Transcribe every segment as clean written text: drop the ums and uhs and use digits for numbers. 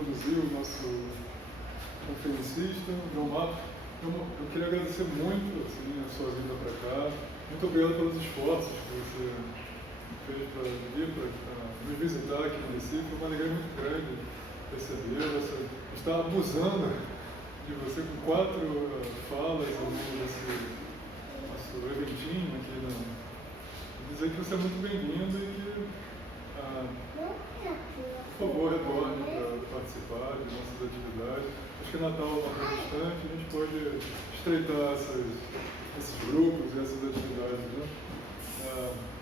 introduziu o nosso conferencista, João Marcos. Eu queria agradecer muito assim, a sua vinda para cá. Muito obrigado pelos esforços que você fez para vir, para nos visitar aqui no Recife. Foi uma alegria muito grande recebê-lo. Está abusando de você com 4 falas ao longo desse nosso eventinho aqui. Dizer que você é muito bem-vindo e que, por favor, retorne para participar de nossas atividades. Acho que Natal é uma coisa distante, a gente pode estreitar esses grupos e essas atividades. Né?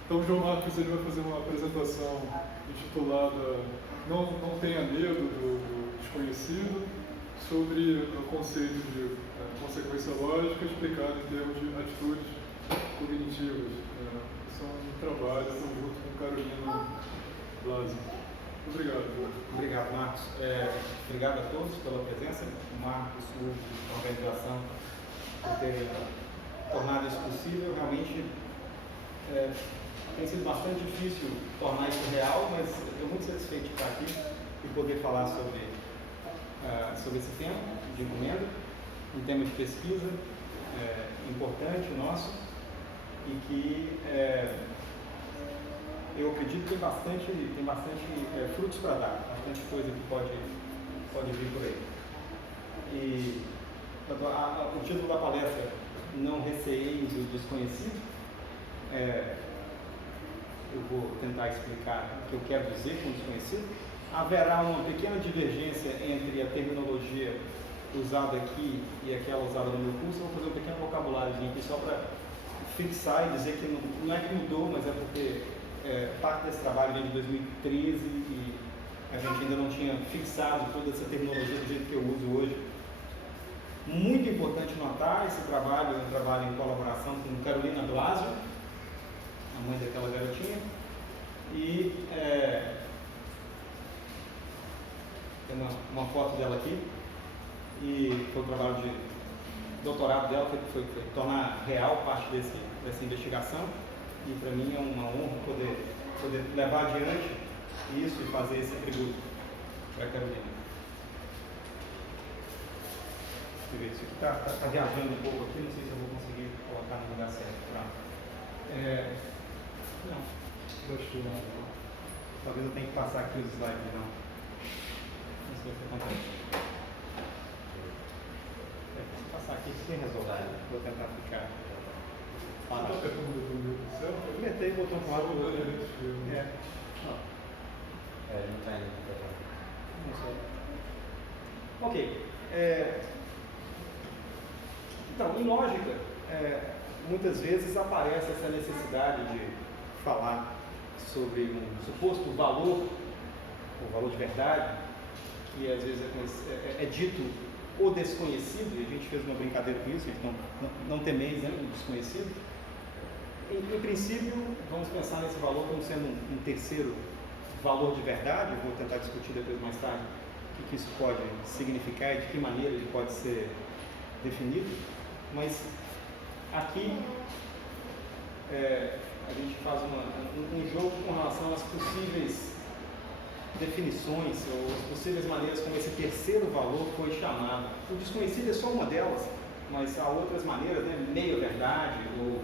Então, o João Marcos ele vai fazer uma apresentação intitulada Não Tenha Medo do Desconhecido, sobre o conceito de consequência lógica explicado em termos de atitudes cognitivas. Isso é um trabalho junto com Carolina Blasi. Obrigado. Obrigado, Marcos. Obrigado a todos pela presença. Marcos, a organização, por ter tornado isso possível. Realmente tem sido bastante difícil tornar isso real, mas eu estou muito satisfeito de estar aqui e poder falar sobre esse tema de encomenda, um tema de pesquisa importante nosso e que eu acredito que tem bastante frutos para dar, bastante coisa que pode vir por aí. E o título da palestra, Não Receei do Desconhecido, eu vou tentar explicar o que eu quero dizer com desconhecido. Haverá uma pequena divergência entre a terminologia usada aqui e aquela usada no meu curso. Eu vou fazer um pequeno vocabulário aqui só para fixar e dizer que não é que mudou, mas é porque parte desse trabalho vem de 2013 e a gente ainda não tinha fixado toda essa terminologia do jeito que eu uso hoje. Muito importante notar, esse trabalho é um trabalho em colaboração com Carolina Blasi, a mãe daquela garotinha, e tem uma foto dela aqui, e foi o trabalho de doutorado dela, foi tornar real parte dessa investigação, e para mim é uma honra poder levar adiante isso e fazer esse tributo para a Carolina. Deixa eu ver, isso aqui está viajando um pouco aqui, não sei se eu vou conseguir colocar no lugar certo. Não, gostou não. Talvez eu tenha que passar aqui os slides, não. Não sei o que acontece. Vou passar aqui sem resolver. Vou tentar ficar. Você está apertando o botão do céu? Eu apertei o botão para o lado do outro. Não está indo. Não sei. Ok. Então, em lógica, muitas vezes aparece essa necessidade de falar sobre um suposto valor, o valor de verdade, que às vezes é dito o desconhecido, e a gente fez uma brincadeira com isso, então não temeis o desconhecido. Em princípio, vamos pensar nesse valor como sendo um terceiro valor de verdade. Eu vou tentar discutir depois mais tarde o que isso pode significar e de que maneira ele pode ser definido, mas aqui a gente faz um jogo com relação às possíveis definições ou as possíveis maneiras como esse terceiro valor foi chamado. O desconhecido é só uma delas, mas há outras maneiras, meio verdade ou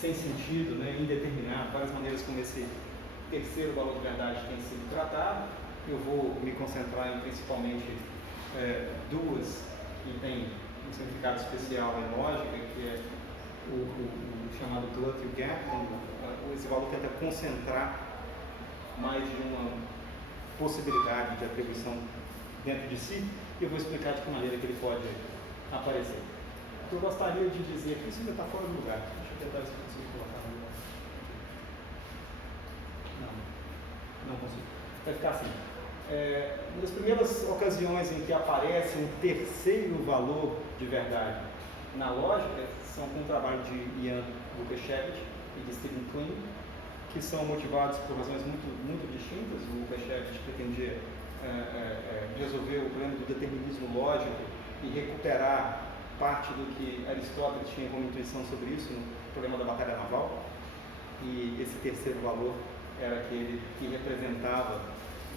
sem sentido, indeterminado, várias maneiras como esse terceiro valor de verdade tem sido tratado. Eu vou me concentrar em principalmente duas que têm um significado especial em lógica, que é o chamado glut e o gap, quando esse valor tenta concentrar mais de uma possibilidade de atribuição dentro de si, e eu vou explicar de que maneira que ele pode aparecer. O que eu gostaria de dizer aqui, isso ainda está fora do lugar, deixa eu tentar ver se eu consigo colocar no lugar. Não consigo. Vai ficar assim. Nas primeiras ocasiões em que aparece um terceiro valor de verdade na lógica, são com o trabalho de Jan Lukasiewicz e de Stephen Klein, que são motivados por razões muito distintas. O Lukasiewicz pretendia resolver o problema do determinismo lógico e recuperar parte do que Aristóteles tinha como intuição sobre isso no problema da batalha naval, e esse terceiro valor era aquele que representava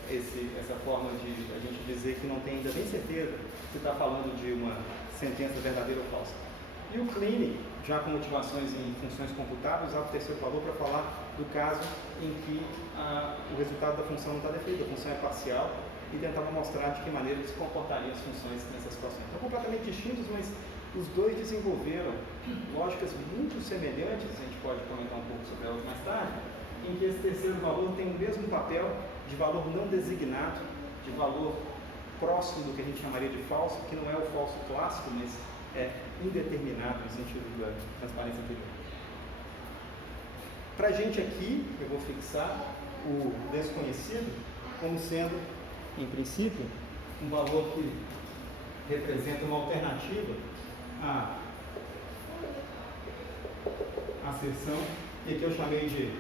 essa forma de a gente dizer que não tem ainda nem certeza se está falando de uma sentença verdadeira ou falsa. E o Kleene, já com motivações em funções computáveis, usava o terceiro valor para falar do caso em que o resultado da função não está definido, a função é parcial, e tentava mostrar de que maneira se comportariam as funções nessa situação. Então, completamente distintos, mas os dois desenvolveram lógicas muito semelhantes, a gente pode comentar um pouco sobre elas mais tarde, em que esse terceiro valor tem o mesmo papel de valor não designado, de valor próximo do que a gente chamaria de falso, que não é o falso clássico, mas é indeterminado no sentido da transparência anterior. Para a gente aqui, eu vou fixar o desconhecido como sendo, em princípio, um valor que representa uma alternativa à asserção, e aqui eu chamei de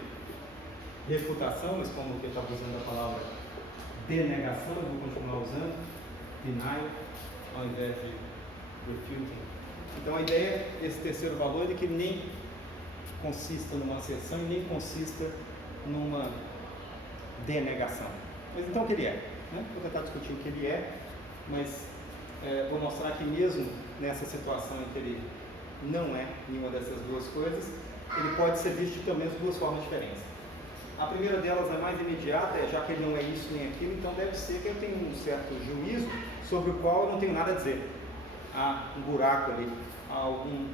refutação, mas como eu estava usando a palavra denegação, eu vou continuar usando denial ao invés de refuting. Então a ideia, esse terceiro valor, é de que nem consista numa asserção e nem consista numa denegação. Mas então o que ele é? Vou tentar discutir o que ele é, mas vou mostrar que mesmo nessa situação em que ele não é nenhuma dessas duas coisas, ele pode ser visto de pelo menos duas formas diferentes. A primeira delas é mais imediata, já que ele não é isso nem aquilo, então deve ser que eu tenho um certo juízo sobre o qual eu não tenho nada a dizer. Há um buraco ali, há alguma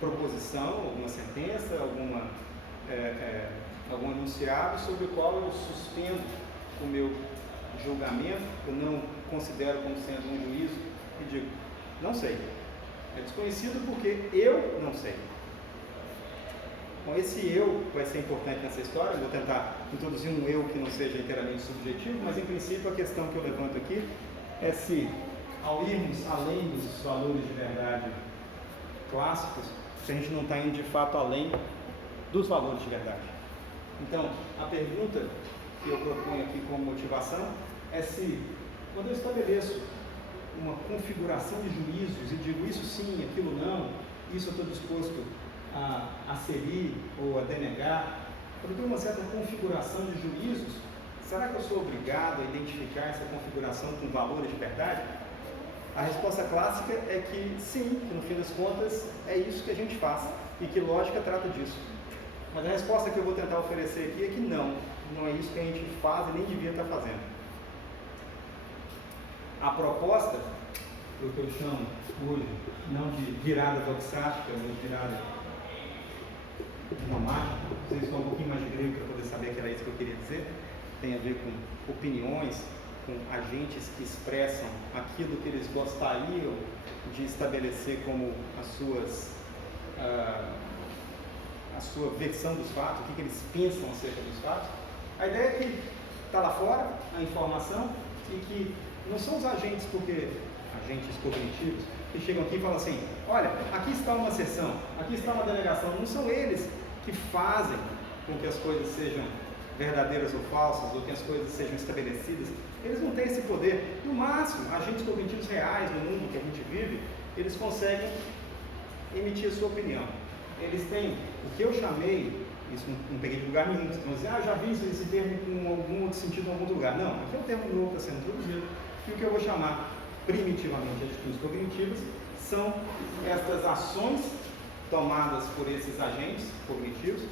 proposição, alguma sentença, algum enunciado sobre o qual eu suspendo o meu julgamento, eu não considero como sendo um juízo e digo, não sei. É desconhecido porque eu não sei. Bom, esse eu vai ser importante nessa história, eu vou tentar introduzir um eu que não seja inteiramente subjetivo, mas em princípio a questão que eu levanto aqui é se, ao irmos além dos valores de verdade clássicos, se a gente não está indo de fato além dos valores de verdade. Então, a pergunta que eu proponho aqui como motivação é se, quando eu estabeleço uma configuração de juízos e digo isso sim, aquilo não, isso eu estou disposto a aferir ou a denegar, quando eu tenho uma certa configuração de juízos, será que eu sou obrigado a identificar essa configuração com valores de verdade? A resposta clássica é que sim, que no fim das contas é isso que a gente faz e que lógica trata disso. Mas a resposta que eu vou tentar oferecer aqui é que não é isso que a gente faz e nem devia estar fazendo. A proposta, o que eu chamo hoje, não de virada doxática, mas de virada nomática, vocês estão um pouquinho mais de grego para poder saber que era isso que eu queria dizer, tem a ver com opiniões, com agentes que expressam aquilo que eles gostariam de estabelecer como a sua versão dos fatos, o que eles pensam acerca dos fatos. A ideia é que está lá fora a informação e que não são os agentes cognitivos que chegam aqui e falam assim, olha, aqui está uma sessão, aqui está uma delegação, não são eles que fazem com que as coisas sejam verdadeiras ou falsas, ou que as coisas sejam estabelecidas, eles não têm esse poder. No máximo, agentes cognitivos reais no mundo que a gente vive, eles conseguem emitir a sua opinião. Eles têm o que eu chamei, isso não peguei de lugar nenhum, mas já vi esse termo com algum outro sentido em algum lugar. Não, aqui é um termo novo que está sendo introduzido, e o que eu vou chamar primitivamente atitudes cognitivas são estas ações tomadas por esses agentes cognitivos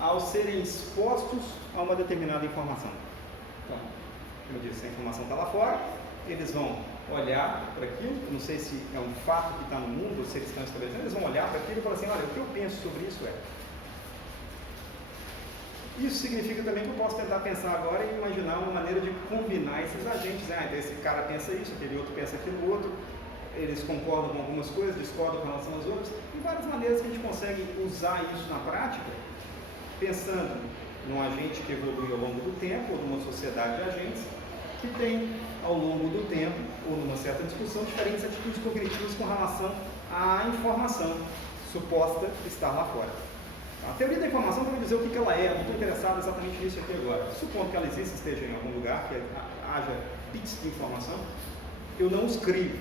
ao serem expostos a uma determinada informação. Então, como eu disse, a informação está lá fora, eles vão olhar para aquilo, não sei se é um fato que está no mundo, ou se eles estão estabelecendo, eles vão olhar para aquilo e falar assim, olha, o que eu penso sobre isso é. Isso significa também que eu posso tentar pensar agora e imaginar uma maneira de combinar esses agentes. Então esse cara pensa isso, aquele outro pensa aquilo outro, eles concordam com algumas coisas, discordam com relação às outras. Tem várias maneiras que a gente consegue usar isso na prática, pensando num agente que evolui ao longo do tempo, ou numa sociedade de agentes, que tem, ao longo do tempo, ou numa certa discussão, diferentes atitudes cognitivas com relação à informação suposta estar lá fora. A teoria da informação vai dizer o que ela é, eu não estou interessado exatamente nisso aqui agora. Supondo que ela exista, esteja em algum lugar, que haja bits de informação, eu não os crio,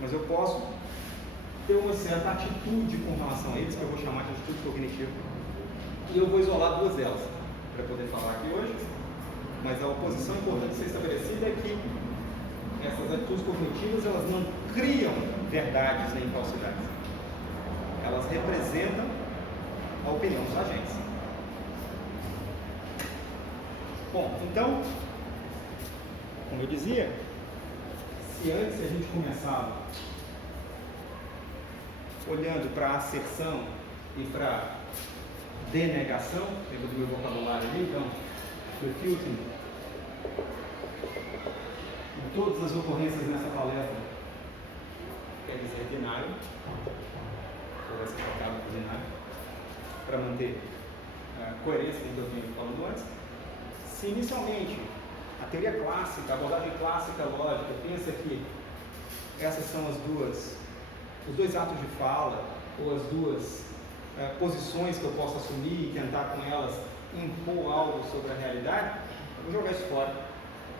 mas eu posso ter uma certa atitude com relação a eles, que eu vou chamar de atitude cognitiva, e eu vou isolar duas delas. para poder falar aqui hoje, mas a oposição importante ser estabelecida é que essas atitudes cognitivas elas não criam verdades nem falsidades. Elas representam a opinião dos agentes. Bom, então, como eu dizia, se antes a gente começava olhando para a asserção e para a denegação, lembra do meu vocabulário ali, então, refuting, em todas as ocorrências nessa palestra, quer dizer denial, ou vai ser trocado por denial, para manter a coerência com o que eu venho falando antes. Se inicialmente a teoria clássica, a abordagem clássica lógica, pensa que essas são os dois atos de fala, ou as duas posições que eu posso assumir e tentar com elas impor algo sobre a realidade, eu vou jogar isso fora.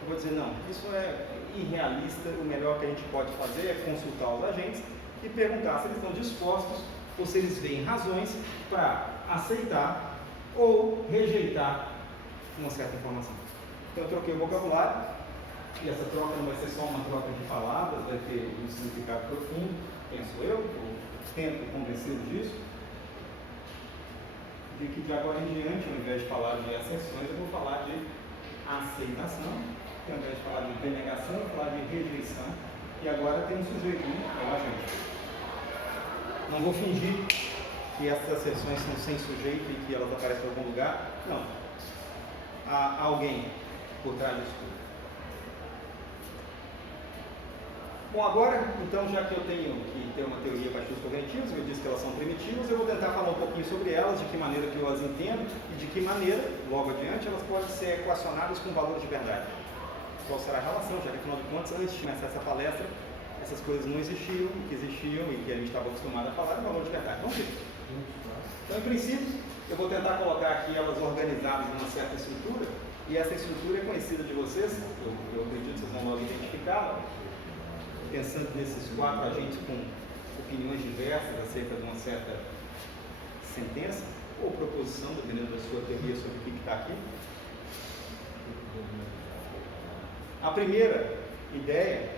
Eu vou dizer, não, isso é irrealista, o melhor que a gente pode fazer é consultar os agentes e perguntar se eles estão dispostos ou se eles veem razões para aceitar ou rejeitar uma certa informação. Então eu troquei o vocabulário, e essa troca não vai ser só uma troca de palavras, vai ter um significado profundo, penso eu, ou tento convencido disso, de que de agora em diante, ao invés de falar de asserções, eu vou falar de aceitação, e ao invés de falar de denegação, eu vou falar de rejeição, e agora tem um sujeito, é o agente. Não vou fingir que essas asserções são sem sujeito e que elas aparecem em algum lugar, não. Há alguém por trás disso tudo. Bom, agora, então, já que eu tenho que ter uma teoria para atitudes cognitivas, eu disse que elas são primitivas, eu vou tentar falar um pouquinho sobre elas, de que maneira que eu as entendo e de que maneira, logo adiante, elas podem ser equacionadas com valores de verdade. Qual será a relação, já que, afinal de contas, antes de começar essa palestra, essas coisas não existiam, que existiam e que a gente estava acostumado a falar, é valor de verdade. Vamos ver. Então, em princípio, eu vou tentar colocar aqui elas organizadas em uma certa estrutura, e essa estrutura é conhecida de vocês, eu acredito que vocês vão logo identificá-la, pensando nesses 4 agentes com opiniões diversas acerca de uma certa sentença, ou proposição, dependendo da sua teoria sobre o que está aqui. A primeira ideia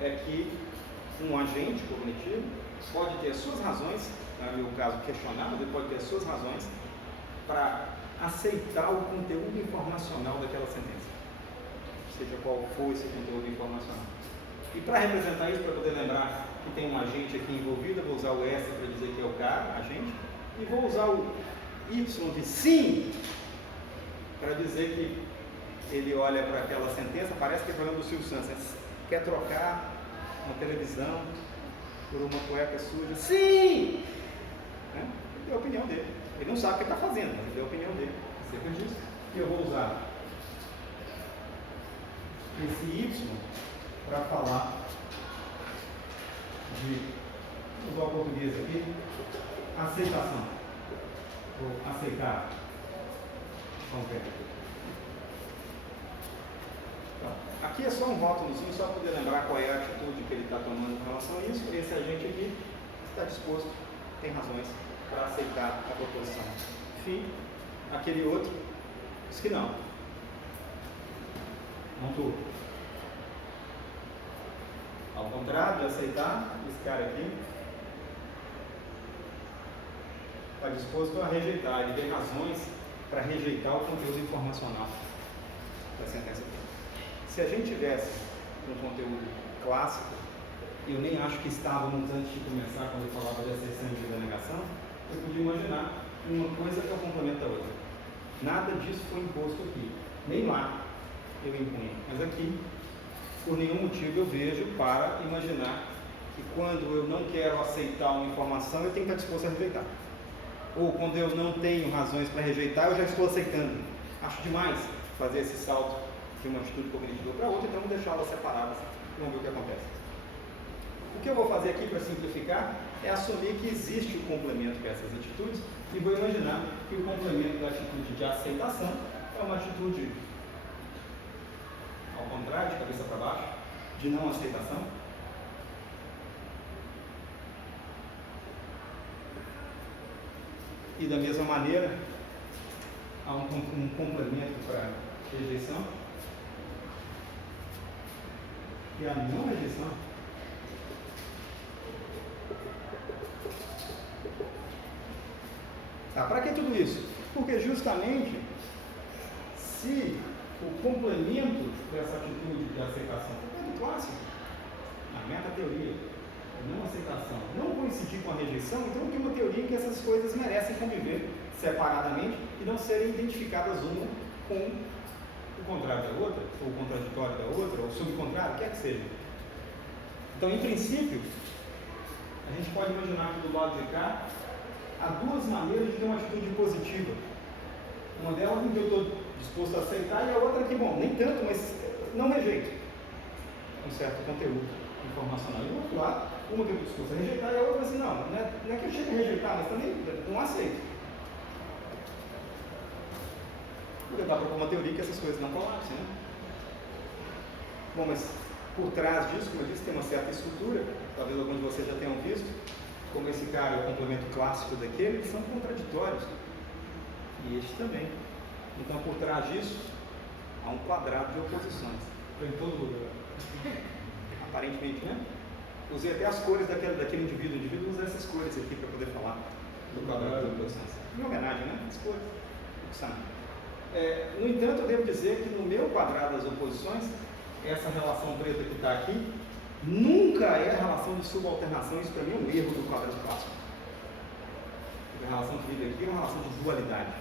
é que um agente cognitivo pode ter as suas razões, no meu caso questionado, ele pode ter as suas razões para aceitar o conteúdo informacional daquela sentença, seja qual for esse conteúdo informacional. E para representar isso, para poder lembrar que tem um agente aqui envolvido, eu vou usar o S para dizer que é o cara, agente, e vou usar o Y de sim, para dizer que ele olha para aquela sentença, parece que é programa do Silvio Santos, quer trocar uma televisão por uma cueca suja, sim! Ele deu a opinião dele. Ele não sabe o que está fazendo, mas ele deu a opinião dele acerca disso. E eu vou usar esse Y para falar de, vou usar o português aqui, aceitação, ou aceitar. Vamos ver. Então, aqui é só um rótulozinho, só para poder lembrar qual é a atitude que ele está tomando em relação a isso. Esse agente aqui está disposto, tem razões para aceitar a proposição. Fim, aquele outro diz que não. Não tudo. Ao contrário de aceitar, esse cara aqui está disposto a rejeitar, ele tem razões para rejeitar o conteúdo informacional da sentença. Se a gente tivesse um conteúdo clássico, eu nem acho que estávamos antes de começar, quando eu falava de asserção e de denegação, eu podia imaginar uma coisa que é o complemento da outra. Nada disso foi imposto aqui, nem lá eu impunha, mas aqui, por nenhum motivo eu vejo para imaginar que quando eu não quero aceitar uma informação, eu tenho que estar disposto a rejeitar. Ou quando eu não tenho razões para rejeitar, eu já estou aceitando. Acho demais fazer esse salto de uma atitude cognitiva para outra, então vamos deixá-las separadas e vamos ver o que acontece. O que eu vou fazer aqui para simplificar é assumir que existe o complemento para essas atitudes e vou imaginar que o complemento da atitude de aceitação é uma atitude ao contrário, de cabeça para baixo, de não aceitação. E da mesma maneira, há um complemento para rejeição e a não rejeição. Tá, para que tudo isso? Porque justamente se o complemento dessa atitude de aceitação é do clássico, a meta-teoria, não aceitação, não coincidir com a rejeição, então tem uma teoria em que essas coisas merecem conviver separadamente e não serem identificadas uma com o contrário da outra, ou o contraditório da outra, ou o subcontrário, quer que seja. Então, em princípio, a gente pode imaginar que do lado de cá há duas maneiras de ter uma atitude positiva. Uma delas em que eu estou disposto a aceitar e a outra que, bom, nem tanto, mas não rejeito um certo conteúdo informacional. E do outro lado, uma que eu estou disposto a rejeitar e a outra assim, não é que eu chegue a rejeitar, mas também não aceito. Porque dá para pôr uma teoria que essas coisas não colapsem, né? Bom, mas por trás disso, como eu disse, tem uma certa estrutura, talvez alguns de vocês já tenham visto, como esse cara é o complemento clássico daquele, eles são contraditórios. E este também. Então, por trás disso, há um quadrado de oposições. Está em todo lugar. Aparentemente, né? Usei até as cores daquele indivíduo. O indivíduo usa essas cores aqui para poder falar do quadrado de oposições. Em homenagem, né? As cores. No entanto, eu devo dizer que no meu quadrado das oposições, essa relação preta que está aqui, nunca é a relação de subalternação. Isso para mim é um erro do quadrado clássico. A relação que vive aqui é uma relação de dualidade.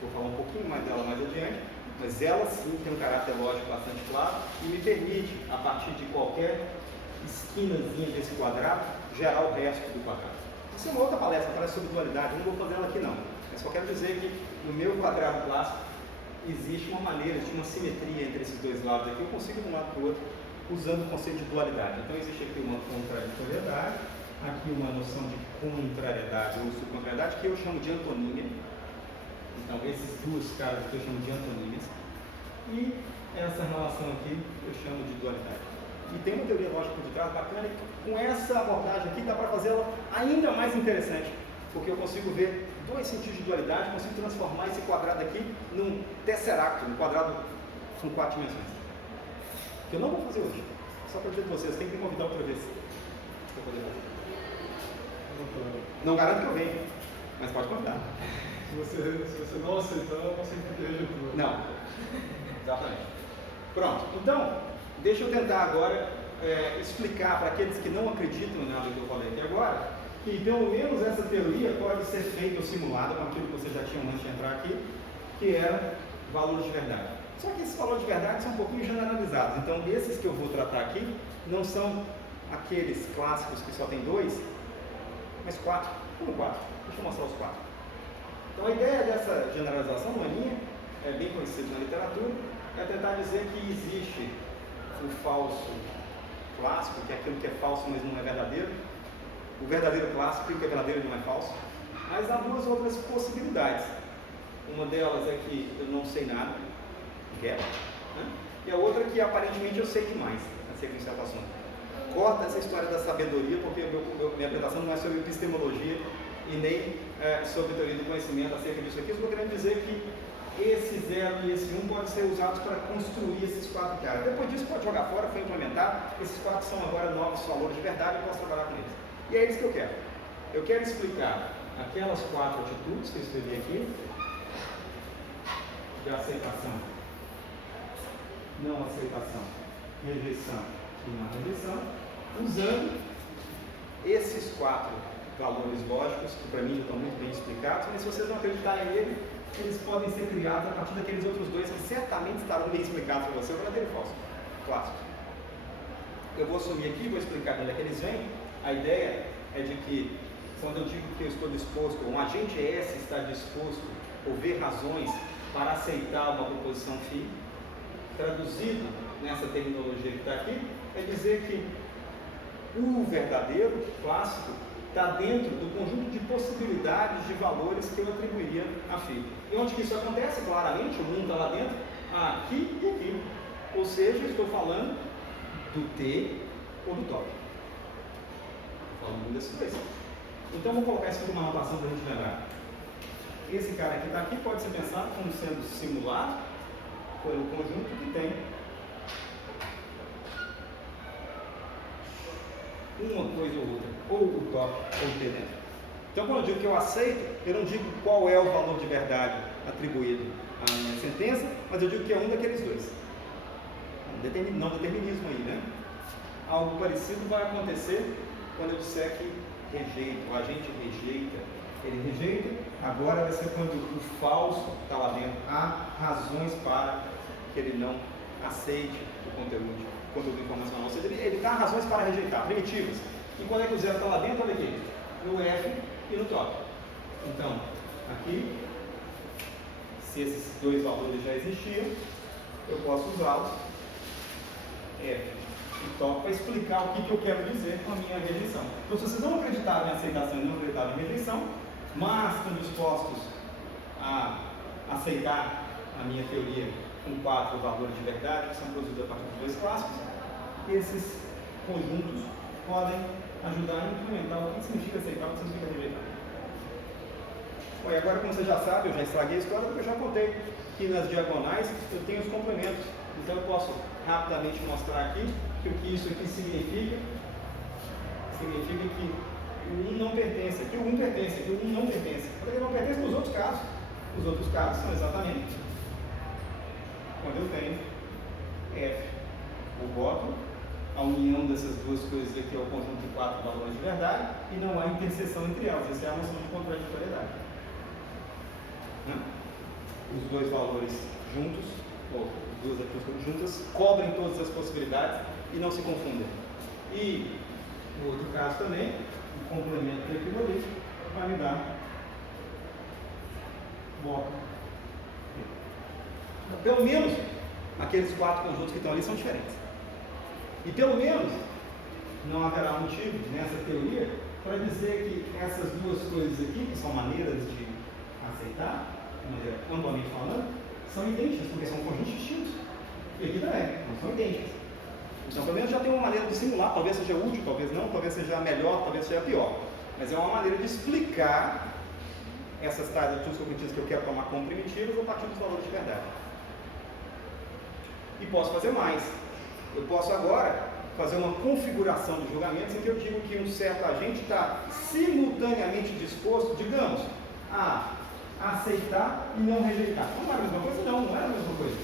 Vou falar um pouquinho mais dela mais adiante, mas ela sim tem um caráter lógico bastante claro e me permite, a partir de qualquer esquinazinha desse quadrado, gerar o resto do quadrado. Isso é uma outra palestra, parece sobre dualidade, eu não vou fazer ela aqui não. Eu só quero dizer que no meu quadrado clássico existe uma maneira, existe uma simetria entre esses dois lados aqui, eu consigo de um lado para o outro usando o conceito de dualidade. Então existe aqui uma contraditoriedade, aqui uma noção de contrariedade ou subcontrariedade que eu chamo de antonímia. Então esses dois caras aqui eu chamo de antonímias e essa relação aqui eu chamo de dualidade. E tem uma teoria lógica por detrás bacana e com essa abordagem aqui dá para fazê-la ainda mais interessante, porque eu consigo ver dois sentidos de dualidade, consigo transformar esse quadrado aqui num tesseracto, um quadrado com 4 dimensões. Que eu não vou fazer hoje, só para dizer para vocês, tem que me convidar outra vez para poder fazer. Não garanto que eu venha, mas pode convidar. Se você não aceitar, você tem que rejeitar. Não, exatamente. Pronto, então, deixa eu tentar agora explicar para aqueles que não acreditam em nada que eu falei aqui agora, que pelo menos essa teoria pode ser feita ou simulada com aquilo que vocês já tinham antes de entrar aqui, que era valores de verdade. Só que esses valores de verdade são um pouquinho generalizados. Então, esses que eu vou tratar aqui não são aqueles clássicos que só tem 2, mas 4. Como 4? Deixa eu mostrar os 4. Então, a ideia dessa generalização, não é minha, é bem conhecida na literatura, é tentar dizer que existe o falso clássico, que é aquilo que é falso, mas não é verdadeiro, o verdadeiro clássico, aquilo que é verdadeiro e não é falso, mas há duas outras possibilidades. Uma delas é que eu não sei nada, né? E a outra é que aparentemente eu sei demais, a ser certo assunto. Corta essa história da sabedoria, porque minha apresentação não é sobre epistemologia e nem sobre teoria do conhecimento acerca disso aqui. Eu estou querendo dizer que esse 0 e esse 1 podem ser usados para construir esses 4 caras. Depois disso pode jogar fora, foi implementado, esses 4 são agora novos valores de verdade e eu posso trabalhar com eles. E é isso que eu quero. Eu quero explicar aquelas 4 atitudes que eu escrevi aqui, de aceitação, não aceitação, rejeição e não rejeição, usando esses 4 valores lógicos, que para mim já estão muito bem explicados, mas se vocês não acreditarem nele, eles podem ser criados a partir daqueles outros 2 que certamente estarão bem explicados para você, o verdadeiro e falso, clássico. Eu vou assumir aqui, vou explicar de onde é que eles vêm. A ideia é de que, quando eu digo que eu estou disposto, um agente S está disposto, ou ver razões para aceitar uma proposição φ, traduzido nessa terminologia que está aqui, é dizer que o verdadeiro, clássico, está dentro do conjunto de possibilidades de valores que eu atribuiria a φ. E onde que isso acontece? Claramente, o mundo está lá dentro, aqui e aqui. Ou seja, estou falando do T ou do top. Estou falando desses 2. Então, vou colocar isso aqui numa anotação para a gente lembrar. esse cara que está aqui pode ser pensado como sendo simulado pelo conjunto que tem uma coisa ou outra, ou o top ou o T dentro. Então, quando eu digo que eu aceito, eu não digo qual é o valor de verdade atribuído à minha sentença, mas eu digo que é um daqueles dois. Não determinismo aí, né? Algo parecido vai acontecer quando eu disser que rejeito, o agente rejeita. Ele rejeita, agora vai ser quando o falso está lá dentro. Há razões para que ele não aceite o conteúdo informacional. Ou seja, ele dá razões para rejeitar, primitivas. E quando é que o zero está lá dentro? Olha aqui, no F e no top. Então, aqui, se esses dois valores já existiam, eu posso usá-los, F e top, para explicar o que eu quero dizer com a minha rejeição. Então, se vocês não acreditarem em aceitação e não acreditarem em rejeição, mas estão dispostos a aceitar a minha teoria com 4 valores de verdade, que são produzidos a partir dos dois clássicos, esses conjuntos podem ajudar a implementar o que significa aceitar e o que significa rejeitar. Bom, e agora, como você já sabe, eu já estraguei a história, porque eu já contei que nas diagonais eu tenho os complementos. Então eu posso rapidamente mostrar aqui que o que isso aqui significa que o 1 não pertence, que o 1 pertence, que o 1 não pertence. Ele não pertence nos outros casos. Os outros casos são exatamente quando eu tenho F, eu boto a união dessas duas coisas aqui é o conjunto de 4 valores de verdade e não há interseção entre elas. Essa é a noção de contraditoriedade. Os dois valores juntos, ou as duas atribuições juntas, cobrem todas as possibilidades e não se confundem. E no outro caso também, o complemento daquilo ali vai me dar bloco. Pelo menos aqueles 4 conjuntos que estão ali são diferentes. E pelo menos não haverá motivo nessa teoria para dizer que essas duas coisas aqui, que são maneiras de aceitar, de maneira amplamente falando, são idênticas, porque são conjuntos distintos. E aqui também, não são idênticas. Então, pelo menos já tem uma maneira de simular, talvez seja útil, talvez não, talvez seja melhor, talvez seja pior. Mas é uma maneira de explicar essas tais atitudes cognitivas que eu quero tomar como primitivas a partir dos valores de verdade. E posso fazer mais. Eu posso agora fazer uma configuração de julgamentos em que eu digo que um certo agente está simultaneamente disposto, digamos, a aceitar e não rejeitar. Não é a mesma coisa? Não é a mesma coisa.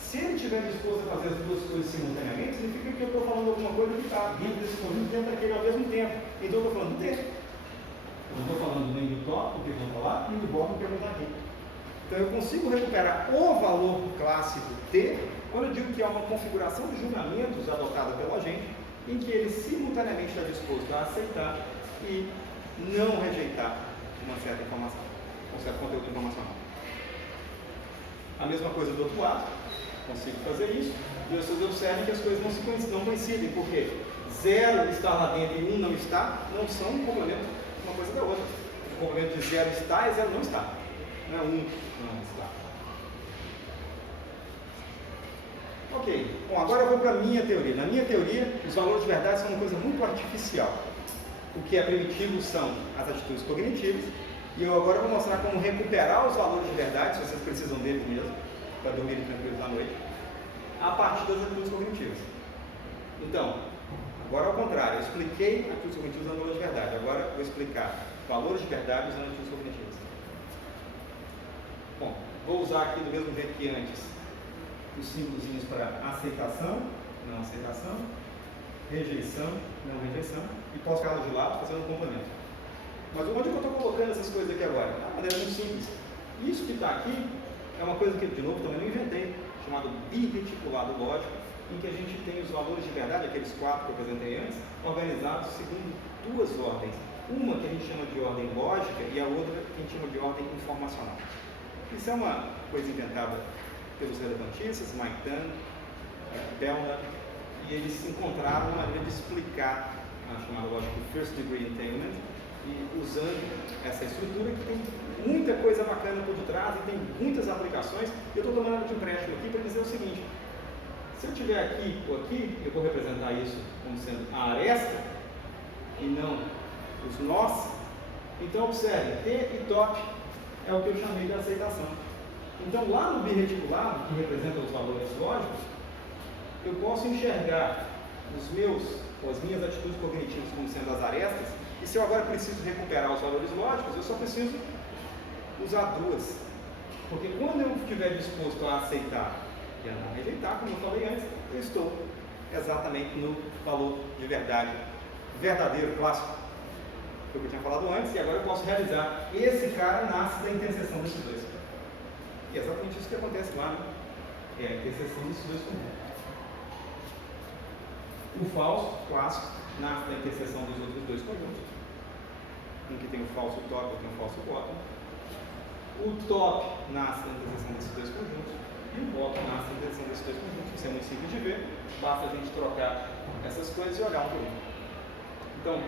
Se ele estiver disposto a fazer as duas coisas simultaneamente, significa que eu estou falando alguma coisa que está dentro desse conjunto, dentro daquele ao mesmo tempo. Então eu estou falando do tempo. Eu não estou falando nem do top, o que vão falar, nem do bottom, o que vão estar aqui. Então eu consigo recuperar o valor clássico T quando eu digo que há uma configuração de julgamentos adotada pelo agente em que ele simultaneamente está disposto a aceitar e não rejeitar uma certa informação, um certo conteúdo informacional. A mesma coisa do outro lado, consigo fazer isso, e vocês observem que as coisas não coincidem, porque 0 está lá dentro e 1 não está, não são um complemento uma coisa da outra. O complemento de 0 está e 0 não está. Não é 1 não está. Ok, bom, agora eu vou para a minha teoria. Na minha teoria, os valores de verdade são uma coisa muito artificial. O que é primitivo são as atitudes cognitivas, e eu agora vou mostrar como recuperar os valores de verdade, se vocês precisam deles mesmo, para dormirem tranquilos à noite, a partir das atitudes cognitivas. Então, agora ao contrário, eu expliquei atitudes cognitivas usando valores de verdade, agora eu vou explicar valores de verdade usando atitudes cognitivas. Bom, vou usar aqui do mesmo jeito que antes os símbolozinhos para aceitação, não aceitação, rejeição, não rejeição, e posso ficar de lado fazendo um complemento. Mas onde eu estou colocando essas coisas aqui agora? De uma maneira muito simples. Isso que está aqui é uma coisa que, de novo, também não inventei, chamado birreticulado lógico, em que a gente tem os valores de verdade, aqueles 4 que eu apresentei antes, organizados segundo 2 ordens. Uma que a gente chama de ordem lógica e a outra que a gente chama de ordem informacional. Isso é uma coisa inventada pelos relevantistas, Mike Dunn, Bellner, e eles encontraram uma maneira de explicar a chamada lógica de First Degree Entanglement, e usando essa estrutura que tem muita coisa bacana por detrás e tem muitas aplicações. Eu estou tomando ela de empréstimo aqui para dizer o seguinte: se eu tiver aqui ou aqui, eu vou representar isso como sendo a aresta e não os nós. Então observe, T e top é o que eu chamei de aceitação. Então, lá no birreticulado, que representa os valores lógicos, eu posso enxergar as minhas atitudes cognitivas como sendo as arestas, e se eu agora preciso recuperar os valores lógicos, eu só preciso usar duas. Porque quando eu estiver disposto a aceitar e a não rejeitar, como eu falei antes, eu estou exatamente no valor de verdade, verdadeiro, clássico, que eu tinha falado antes, e agora eu posso realizar. Esse cara nasce da interseção desses dois. E é exatamente isso que acontece lá, né? É a interseção desses dois conjuntos. O falso, clássico, nasce da interseção dos outros dois conjuntos. Um que tem o falso top, outro tem o falso bottom. O top nasce da interseção desses dois conjuntos. E o bottom nasce da interseção desses dois conjuntos. Isso é muito simples de ver. Basta a gente trocar essas coisas e olhar um por um. Então,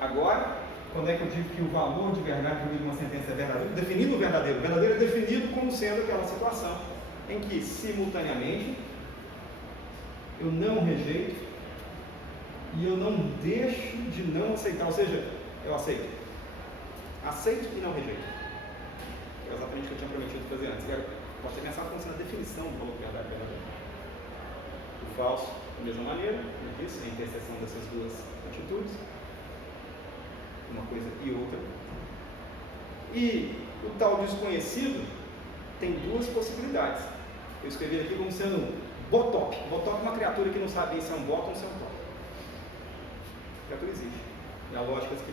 agora, quando é que eu digo que o valor de verdade de uma sentença é verdadeiro? Definindo o verdadeiro. O verdadeiro é definido como sendo aquela situação em que, simultaneamente, eu não rejeito e eu não deixo de não aceitar. Ou seja, eu aceito. Aceito e não rejeito. É exatamente o que eu tinha prometido fazer antes. Pode ter pensado como sendo a definição do valor de verdade verdadeiro. O falso, da mesma maneira, eu disse, a interseção dessas duas atitudes, uma coisa e outra. E o tal desconhecido tem duas possibilidades. Eu escrevi aqui como sendo um botop. Botop é uma criatura que não sabe se é um bottom ou se é um top. A criatura existe. E há lógicas que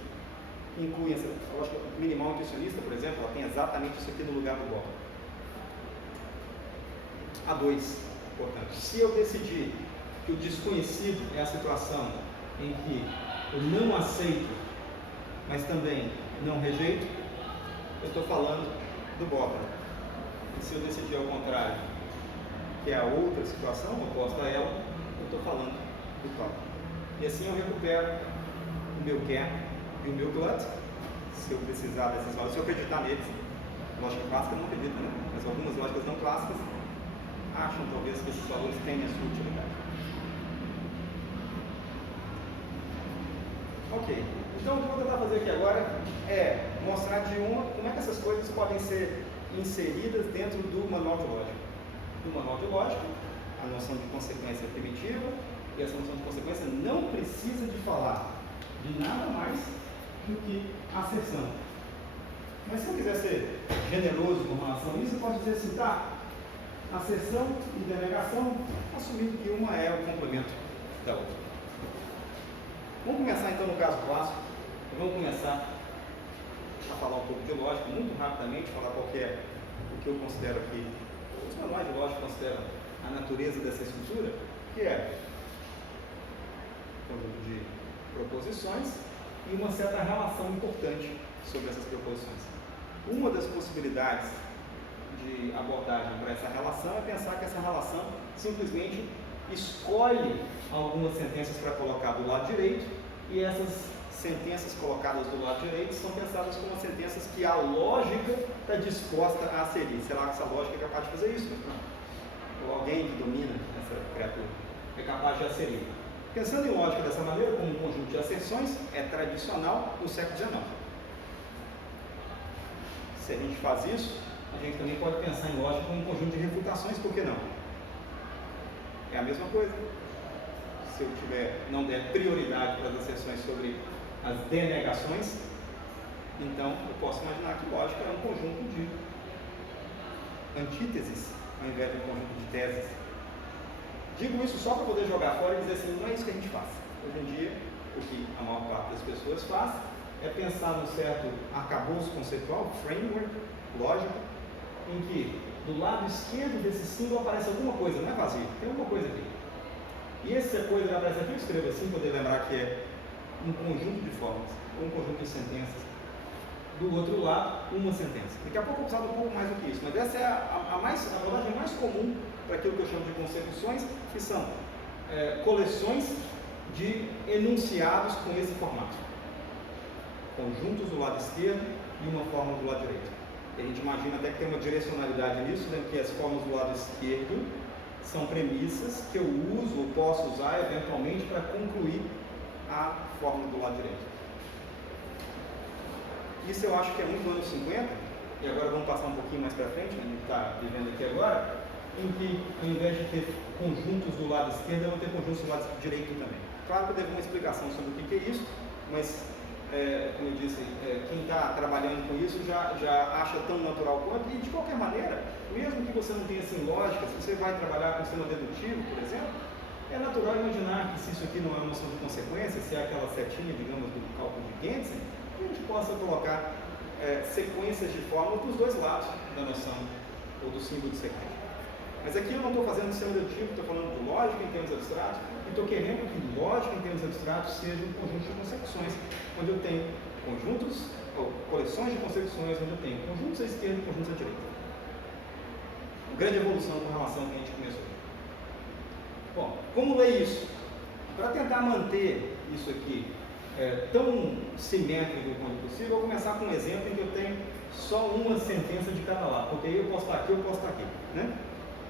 incluem essa. A lógica minimal intuicionista, por exemplo, ela tem exatamente isso aqui no lugar do bottom. Há dois, portanto. Se eu decidir que o desconhecido é a situação em que eu não aceito, mas também não rejeito, eu estou falando do bottom. E se eu decidir ao contrário, que é a outra situação oposta a ela, eu estou falando do top. E assim eu recupero o meu quer e o meu glut, se eu precisar desses valores, se eu acreditar neles. Lógica clássica não acredita, né? Mas algumas lógicas não clássicas acham talvez que esses valores têm a sua utilidade. Ok. Então, o que eu vou tentar fazer aqui agora é mostrar como é que essas coisas podem ser inseridas dentro do manual de lógica. No manual de lógica, a noção de consequência primitiva, e essa noção de consequência não precisa de falar de nada mais do que asserção. Mas se eu quiser ser generoso com relação a isso, eu posso dizer assim, tá, asserção e denegação, assumindo que uma é o complemento da outra. Vamos começar então no caso clássico. Vamos começar a falar um pouco de lógica, muito rapidamente, falar qual que é o que eu considero aqui, os manuais de lógica consideram a natureza dessa estrutura, que é um conjunto de proposições e uma certa relação importante sobre essas proposições. Uma das possibilidades de abordagem para essa relação é pensar que essa relação simplesmente escolhe algumas sentenças para colocar do lado direito, e essas sentenças colocadas do lado direito são pensadas como sentenças que a lógica está disposta a acerir. Será que essa lógica é capaz de fazer isso? Ou alguém que domina essa criatura é capaz de acerir? Pensando em lógica dessa maneira, como um conjunto de asserções, é tradicional no século XIX. Se a gente faz isso, a gente também pode pensar em lógica como um conjunto de refutações, por que não? É a mesma coisa. Se eu não der prioridade para as asserções sobre as denegações, então eu posso imaginar que lógica é um conjunto de antíteses ao invés de um conjunto de teses. Digo isso só para poder jogar fora e dizer assim, não é isso que a gente faz. Hoje em dia, o que a maior parte das pessoas faz é pensar num certo arcabouço conceitual, framework, lógico, em que do lado esquerdo desse símbolo aparece alguma coisa, não é vazio, tem alguma coisa aqui. E essa coisa que aparece aqui, eu escrevo assim, poder lembrar que é um conjunto de formas, ou um conjunto de sentenças. Do outro lado, uma sentença. Daqui a pouco eu vou precisar um pouco mais do que isso, mas essa é a abordagem mais comum para aquilo que eu chamo de consecuções, que são coleções de enunciados com esse formato. Conjuntos do lado esquerdo e uma forma do lado direito. E a gente imagina até que tem uma direcionalidade nisso, né, que as formas do lado esquerdo são premissas que eu uso ou posso usar eventualmente para concluir a forma do lado direito. Isso eu acho que é muito anos 50, e agora vamos passar um pouquinho mais para frente, a gente está vivendo aqui agora, em que ao invés de ter conjuntos do lado esquerdo, eu vou ter conjuntos do lado direito também. Claro que eu devo uma explicação sobre o que é isso, mas, como eu disse, quem está trabalhando com isso já acha tão natural quanto, e de qualquer maneira, mesmo que você não tenha assim lógica, se você vai trabalhar com sistema dedutivo, por exemplo, é natural imaginar que se isso aqui não é uma noção de consequência, se é aquela setinha, digamos, do cálculo de Gentzen, a gente possa colocar sequências de fórmula para os dois lados da noção ou do símbolo de sequência. Mas aqui eu não estou fazendo sistema dedutivo, estou falando de lógica em termos abstratos, e estou querendo que lógica em termos abstratos seja um conjunto de consecuções, onde eu tenho conjuntos, ou coleções de consecuções, onde eu tenho conjuntos à esquerda e conjuntos à direita. Uma grande evolução com relação ao que a gente começou. Bom, como ler isso? Para tentar manter isso aqui tão simétrico quanto possível, eu vou começar com um exemplo em que eu tenho só uma sentença de cada lado, porque aí eu posso estar aqui, eu posso estar aqui, né?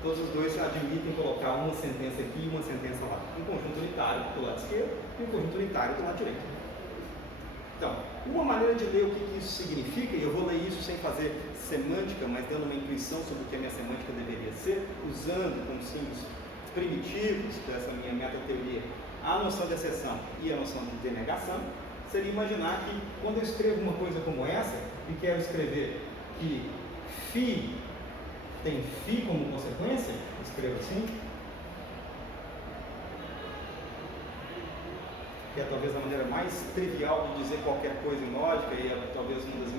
Todos os dois admitem colocar uma sentença aqui e uma sentença lá. Um conjunto unitário do lado esquerdo e um conjunto unitário do lado direito. Então, uma maneira de ler o que isso significa, e eu vou ler isso sem fazer semântica, mas dando uma intuição sobre o que a minha semântica deveria ser, usando como símbolos primitivos dessa minha metateoria a noção de acessão e a noção de denegação, seria imaginar que quando eu escrevo uma coisa como essa, e quero escrever que φ tem φ como consequência, escrevo assim, que é talvez a maneira mais trivial de dizer qualquer coisa em lógica e é talvez uma das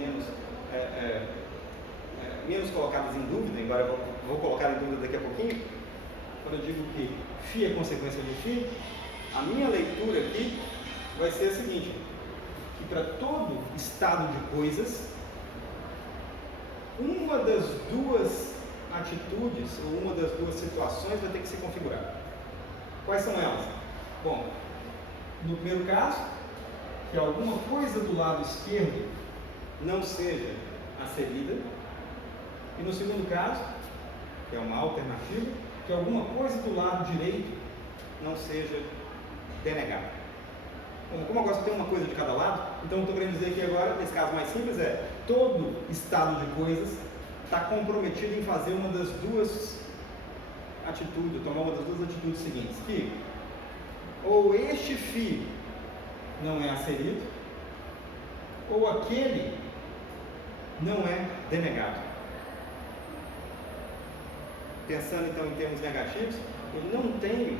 menos colocadas em dúvida, embora eu vou colocar em dúvida daqui a pouquinho. Quando eu digo que φ é consequência de φ, a minha leitura aqui vai ser a seguinte, que para todo estado de coisas, uma das duas atitudes ou uma das duas situações vai ter que se configurar. Quais são elas? Bom, no primeiro caso, que alguma coisa do lado esquerdo não seja acerida, e no segundo caso, que é uma alternativa, que alguma coisa do lado direito não seja denegada. Bom, como agora tem uma coisa de cada lado, então eu estou querendo dizer que agora, nesse caso mais simples, todo estado de coisas está comprometido em fazer uma das duas atitudes, tomar uma das duas atitudes seguintes, que ou este φ não é acerido, ou aquele não é denegado. Pensando então em termos negativos, eu não tenho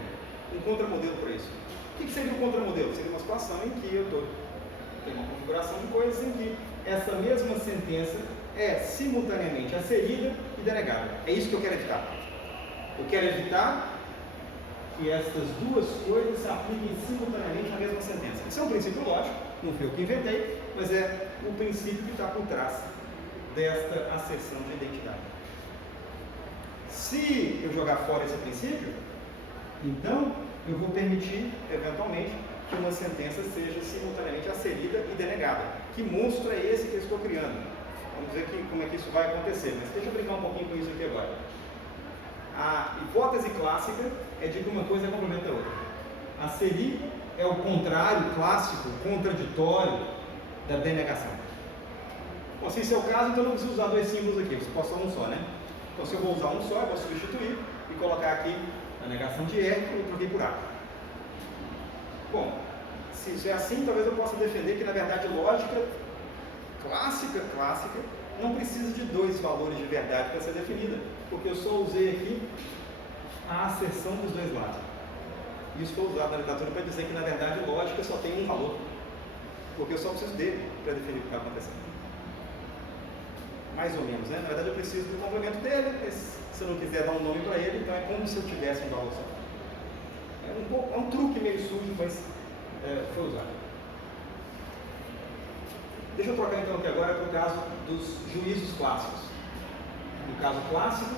um contramodelo para isso. O que seria um contramodelo? Seria uma situação em que eu tenho uma configuração de coisas em que essa mesma sentença é simultaneamente acerida e denegada. É isso que eu quero evitar. Eu quero evitar que estas duas coisas se apliquem simultaneamente na mesma sentença. Isso é um princípio lógico, não fui eu que inventei, mas é o princípio que está por trás desta asserção de identidade. Se eu jogar fora esse princípio, então eu vou permitir, eventualmente, que uma sentença seja simultaneamente acerida e denegada. Que monstro é esse que eu estou criando? Vamos ver como é que isso vai acontecer, mas deixa eu brincar um pouquinho com isso aqui agora. A hipótese clássica é de que uma coisa complementa a outra. Acerir é o contrário clássico, contraditório da denegação. Bom, se esse é o caso, então eu não preciso usar dois símbolos aqui, você pode usar um só, né? Então, se eu vou usar um só, eu vou substituir e colocar aqui a negação de E e eu troquei por A. Bom, se isso é assim, talvez eu possa defender que, na verdade, lógica clássica, não precisa de dois valores de verdade para ser definida, porque eu só usei aqui a asserção dos dois lados. Isso foi usado na literatura para dizer que, na verdade, lógica só tem um valor, porque eu só preciso dele para definir o que está acontecendo. Mais ou menos, né? Na verdade, eu preciso do complemento dele, mas se eu não quiser dar um nome para ele, então é como se eu tivesse um valor só. É um truque meio sujo, mas foi usado. Deixa eu trocar então aqui agora para o caso dos juízos clássicos. No caso clássico,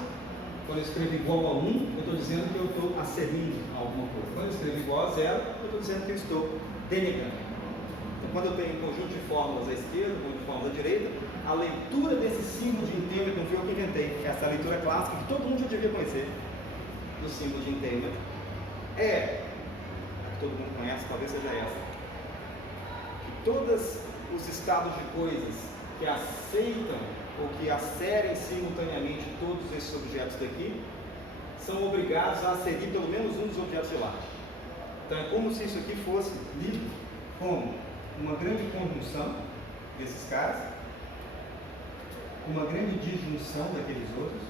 quando eu escrevo igual a 1, eu estou dizendo que eu estou acerindo alguma coisa. Quando eu escrevo igual a 0, eu estou dizendo que eu estou denegando. Então, quando eu tenho um conjunto de fórmulas à esquerda, um conjunto de fórmulas à direita, a leitura desse símbolo de entailment não foi eu que inventei. Essa é a leitura clássica que todo mundo já devia conhecer do símbolo de entailment. A que todo mundo conhece, talvez seja essa. Que todos os estados de coisas que aceitam ou que acerem simultaneamente todos esses objetos daqui são obrigados a aserir pelo menos um dos objetos de lá. Então é como se isso aqui fosse lido como uma grande conjunção desses caras, uma grande disjunção daqueles outros,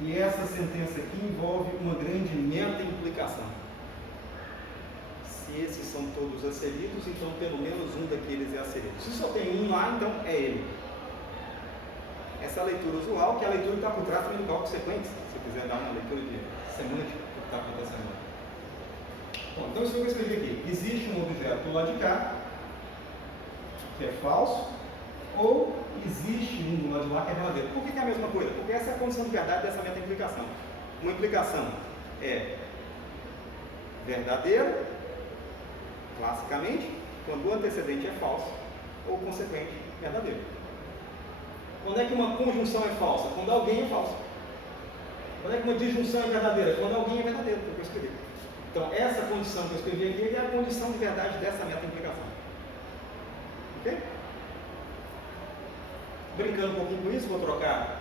e essa sentença aqui envolve uma grande meta-implicação. Se esses são todos aceridos, então pelo menos um daqueles é acerido. Se só tem um lá, então é ele. Essa é a leitura usual, que é a leitura que está por trás também do cálculo sequente, se você quiser dar uma leitura de semântica do que está acontecendo. Bom, então isso que eu escrevi aqui. Existe um objeto do lado de cá, que é falso, ou existe um do lado de lá que é verdadeiro. Por que é a mesma coisa? Porque essa é a condição de verdade dessa meta-implicação. Uma implicação é verdadeiro, classicamente, quando o antecedente é falso, ou o consequente verdadeiro. Quando é que uma conjunção é falsa? Quando alguém é falso. Quando é que uma disjunção é verdadeira? Quando alguém é verdadeiro, que eu escrevi. Então, essa condição que eu escrevi aqui é a condição de verdade dessa meta-implicação. Ok? Brincando um pouquinho com isso, vou trocar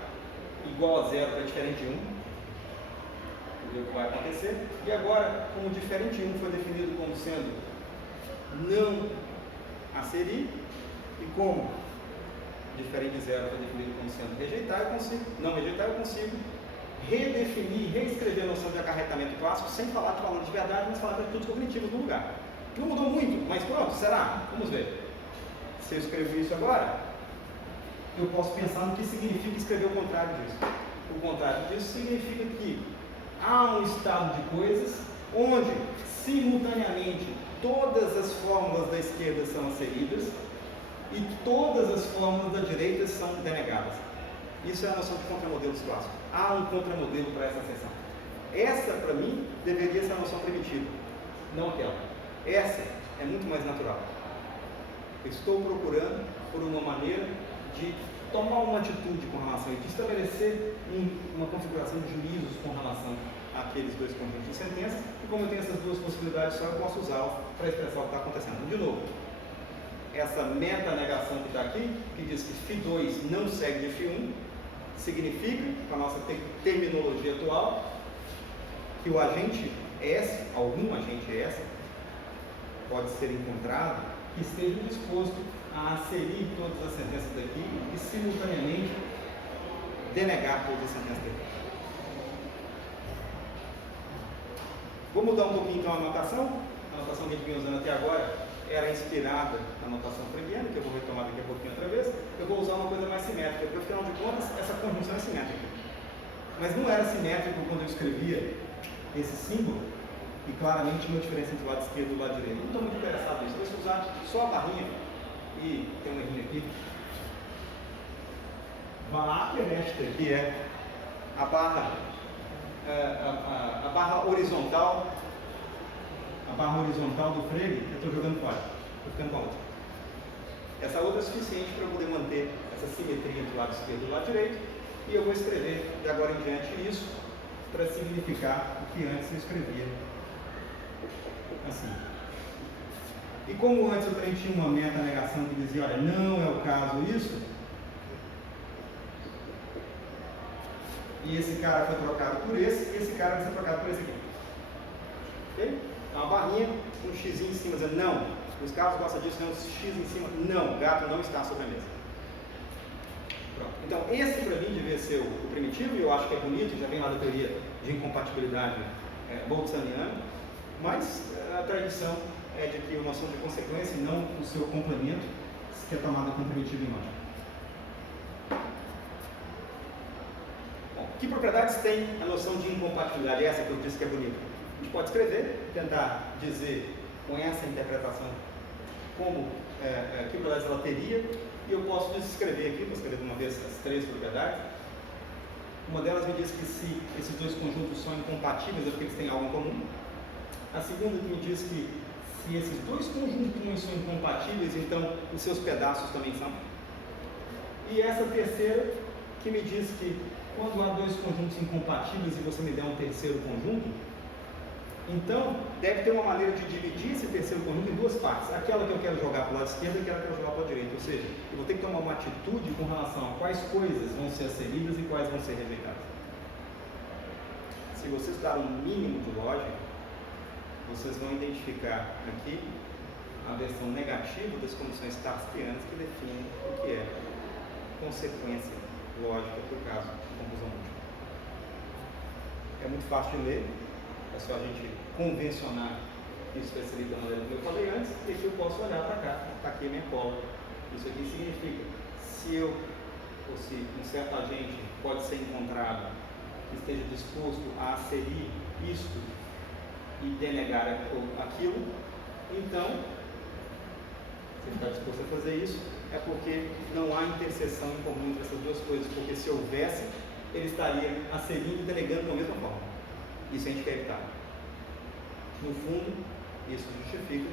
igual a zero para diferente de 1. Ver o que vai acontecer. E agora, como diferente de 1 foi definido como sendo não aserir, e como diferente de zero foi definido como sendo rejeitar, não rejeitar, eu consigo redefinir, reescrever a noção de acarretamento clássico sem falar de valores de verdade, mas falar de atitudes cognitivas no lugar. Não mudou muito, mas pronto, será? Vamos ver. Se eu escrever isso agora, eu posso pensar no que significa escrever o contrário disso. O contrário disso significa que há um estado de coisas onde, simultaneamente, todas as fórmulas da esquerda são aceridas e todas as fórmulas da direita são denegadas. Isso é a noção de contramodelos clássicos. Há um contramodelo para essa seção. Essa, para mim, deveria ser a noção primitiva, não aquela. Essa é muito mais natural. Eu estou procurando por uma maneira de tomar uma atitude com relação a isso, de estabelecer uma configuração de juízos com relação àqueles dois conjuntos de sentenças, e como eu tenho essas duas possibilidades só, eu posso usá-las para expressar o que está acontecendo. De novo, essa meta-negação que está aqui, que diz que φ2 não segue de φ1, significa, com a nossa terminologia atual, que o agente S, algum agente S, pode ser encontrado que esteja disposto a aserir todas as sentenças daqui e, simultaneamente, denegar todas as sentenças daqui. Vou mudar um pouquinho então a anotação. A anotação que a gente vinha usando até agora era inspirada na notação freudiana, que eu vou retomar daqui a pouquinho outra vez. Eu vou usar uma coisa mais simétrica, porque afinal de contas essa conjunção é simétrica. Mas não era simétrico quando eu escrevia esse símbolo, e claramente tinha uma diferença entre o lado esquerdo e o lado direito. Não estou muito interessado nisso, vou usar só a barrinha, e tem um errinho aqui. Vaapernesta, que é a barra, a barra horizontal. A barra horizontal do Frege, eu estou jogando fora, estou ficando com a outra. Essa outra é suficiente para eu poder manter essa simetria entre o lado esquerdo e o lado direito, e eu vou escrever de agora em diante isso para significar o que antes eu escrevia assim. E como antes eu também tinha uma meta-negação que dizia, olha, não é o caso isso, e esse cara foi trocado por esse, e esse cara vai ser trocado por esse aqui. Ok? Uma barrinha, um x em cima, dizendo não, os carros gostam disso, não, x em cima, não, gato não está sobre a mesa. Pronto. Então, esse para mim devia ser o primitivo, e eu acho que é bonito, já vem lá da teoria de incompatibilidade boltzaniana, mas a tradição é de que a noção de consequência e não o seu complemento, que é tomada como primitivo em lógica. Bom, que propriedades tem a noção de incompatibilidade? Essa que eu disse que é bonita. A gente pode escrever, tentar dizer com essa interpretação como que propriedades ela teria, e eu posso descrever aqui, vou escrever de uma vez as três propriedades. Uma delas me diz que se esses dois conjuntos são incompatíveis é porque eles têm algo em comum. A segunda que me diz que se esses dois conjuntos são incompatíveis, então os seus pedaços também são. E essa terceira que me diz que quando há dois conjuntos incompatíveis e você me der um terceiro conjunto, Então, deve ter uma maneira de dividir esse terceiro conjunto em duas partes. Aquela que eu quero jogar para o lado esquerdo e aquela que eu quero jogar para o lado direito. Ou seja, eu vou ter que tomar uma atitude com relação a quais coisas vão ser aceridas e quais vão ser rejeitadas. Se vocês darem um mínimo de lógica, vocês vão identificar aqui a versão negativa das condições tarskianas que definem o que é consequência lógica para o caso de conclusão múltipla. É muito fácil de ler, é só a gente convencionar isso facilita a maneira como eu falei antes, e aqui eu posso olhar para cá, está aqui a minha cola. Isso aqui significa, se eu, ou se um certo agente pode ser encontrado que esteja disposto a aserir isto e denegar aquilo, então, se ele está disposto a fazer isso, é porque não há interseção em comum entre essas duas coisas, porque se houvesse, ele estaria asserindo e denegando da mesma forma. Isso a gente quer evitar. No fundo, isso justifica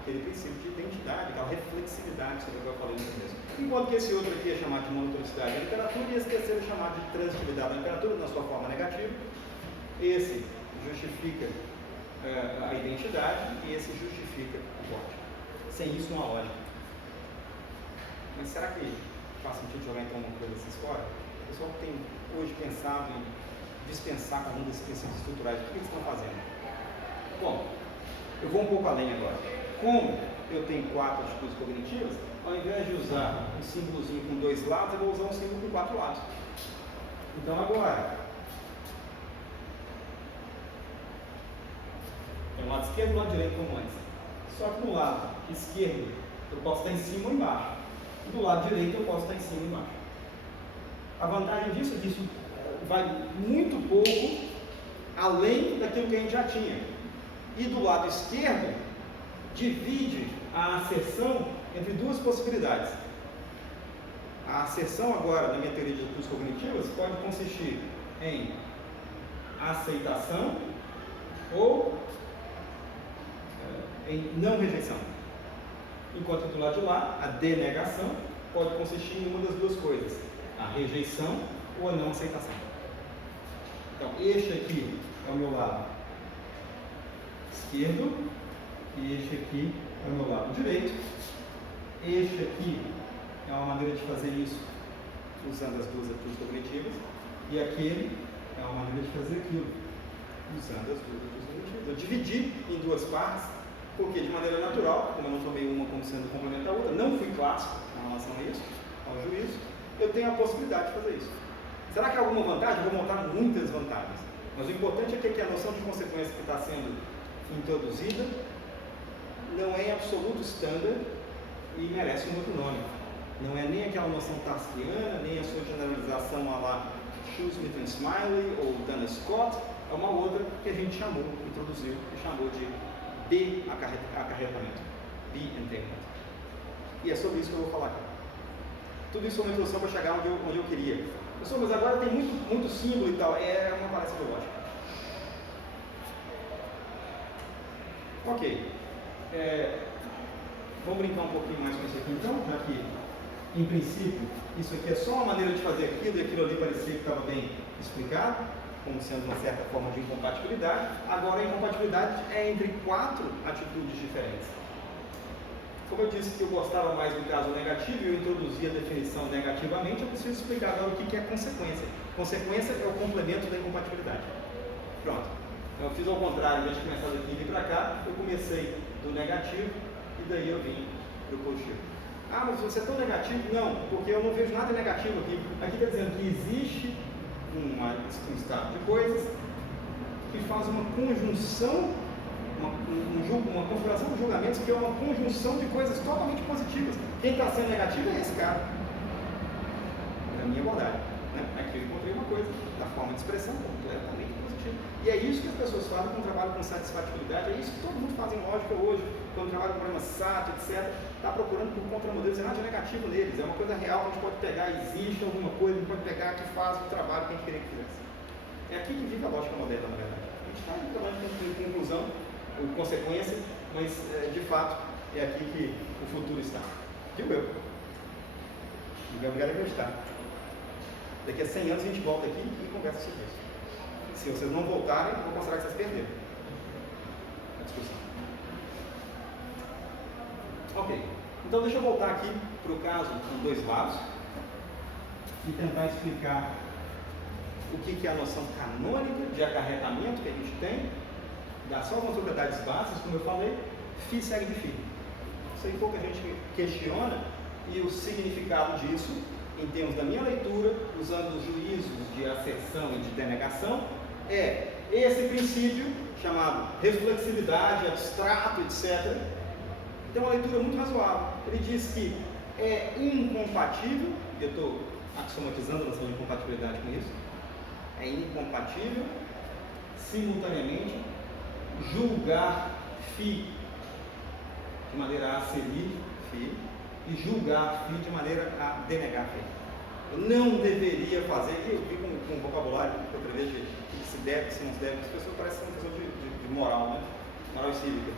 aquele princípio de identidade, aquela reflexividade sobre o que eu falei no começo. Enquanto que esse outro aqui é chamado de monotoricidade da literatura e esse terceiro é chamado de transitividade da literatura, na sua forma negativa. Esse justifica a identidade e esse justifica o código. Sem isso não há lógica. Mas será que faz sentido jogar então uma coisa assim fora? O pessoal tem hoje pensado em dispensar algum desses princípios estruturais. O que eles estão fazendo? Bom, eu vou um pouco além agora. Como eu tenho 4 atitudes cognitivas, ao invés de usar um símbolozinho com 2 lados, eu vou usar um símbolo com 4 lados. Então agora, tem o lado esquerdo e o lado direito como antes. Só que no lado esquerdo eu posso estar em cima ou embaixo. E do lado direito eu posso estar em cima ou embaixo. A vantagem disso é que isso vai muito pouco além daquilo que a gente já tinha. E do lado esquerdo, divide a asserção entre duas possibilidades. A asserção agora, na minha teoria de atitudes cognitivas, pode consistir em aceitação ou em não rejeição. Enquanto do lado de lá, a denegação pode consistir em uma das duas coisas, a rejeição ou a não aceitação. Então, este aqui é o meu lado esquerdo e este aqui é o meu lado direito. Este aqui é uma maneira de fazer isso usando as duas atitudes cognitivas e aquele é uma maneira de fazer aquilo usando as duas atitudes cognitivas. Eu dividi em duas partes porque, de maneira natural, como eu não tomei uma como sendo complementar a outra, não fui clássico em relação a isso, ao juízo, eu tenho a possibilidade de fazer isso. Será que há alguma vantagem? Eu vou montar muitas vantagens. Mas o importante é que a noção de consequência que está sendo introduzida não é absoluto standard e merece um outro nome. Não é nem aquela noção tarskiana, nem a sua generalização a lá Shoesmith and Smiley ou Dana Scott, é uma outra que a gente chamou, introduziu e chamou de B-acarretamento, B-entailment. E é sobre isso que eu vou falar aqui. Tudo isso é uma introdução para chegar onde eu queria. Pessoal, mas agora tem muito símbolo e tal, é uma palestra lógica. Ok. Vamos brincar um pouquinho mais com isso aqui então, já que, em princípio, isso aqui é só uma maneira de fazer aquilo e aquilo ali parecia que estava bem explicado, como sendo uma certa forma de incompatibilidade. Agora a incompatibilidade é entre 4 atitudes diferentes. Como eu disse que eu gostava mais do caso negativo e eu introduzi a definição negativamente, eu preciso explicar agora o que é consequência. Consequência é o complemento da incompatibilidade. Pronto. Então eu fiz ao contrário, em vez de começar daqui e vir para cá, eu comecei do negativo e daí eu vim para o positivo. Ah, mas você é tão negativo? Não, porque eu não vejo nada negativo aqui. Aqui está dizendo que existe um estado de coisas que faz uma conjunção, uma configuração de julgamentos que é uma conjunção de coisas totalmente positivas. Quem está sendo negativo é esse cara. É a minha abordagem. Né? Aqui eu encontrei uma coisa da forma de expressão completamente positiva. E é isso que as pessoas fazem quando trabalham com satisfatibilidade, é isso que todo mundo faz em lógica hoje, quando trabalha com problema SAT, etc. Está procurando por contramodelos, não é nada de negativo neles, é uma coisa real que a gente pode pegar, existe alguma coisa, a gente pode pegar que faz o trabalho que a gente queria que fizesse. É aqui que vive a lógica moderna, na verdade. A gente está trabalhando com conclusão, com consequência, mas de fato é aqui que o futuro está. Digo eu. Não é obrigado a acreditar. Daqui a 100 anos a gente volta aqui e conversa sobre isso. Se vocês não voltarem, eu vou considerar que vocês perderam. Então deixa eu voltar aqui para o caso com dois lados e tentar explicar o que é a noção canônica de acarretamento que a gente tem, dá só algumas propriedades básicas, como eu falei, φ segue de φ. Isso aí pouca gente questiona, e o significado disso, em termos da minha leitura, usando os juízos de asserção e de denegação, é esse princípio chamado reflexividade, abstrato, etc. Tem uma leitura muito razoável. Ele diz que é incompatível, eu estou axiomatizando a noção de incompatibilidade com isso, é incompatível, simultaneamente, julgar φ de maneira a asserir φ e julgar φ de maneira a denegar φ. Eu não deveria fazer, e eu vi com um vocabulário que eu prevejo que se deve, se não se deve, as pessoas parecem uma questão de moral, né? Moral e cívica.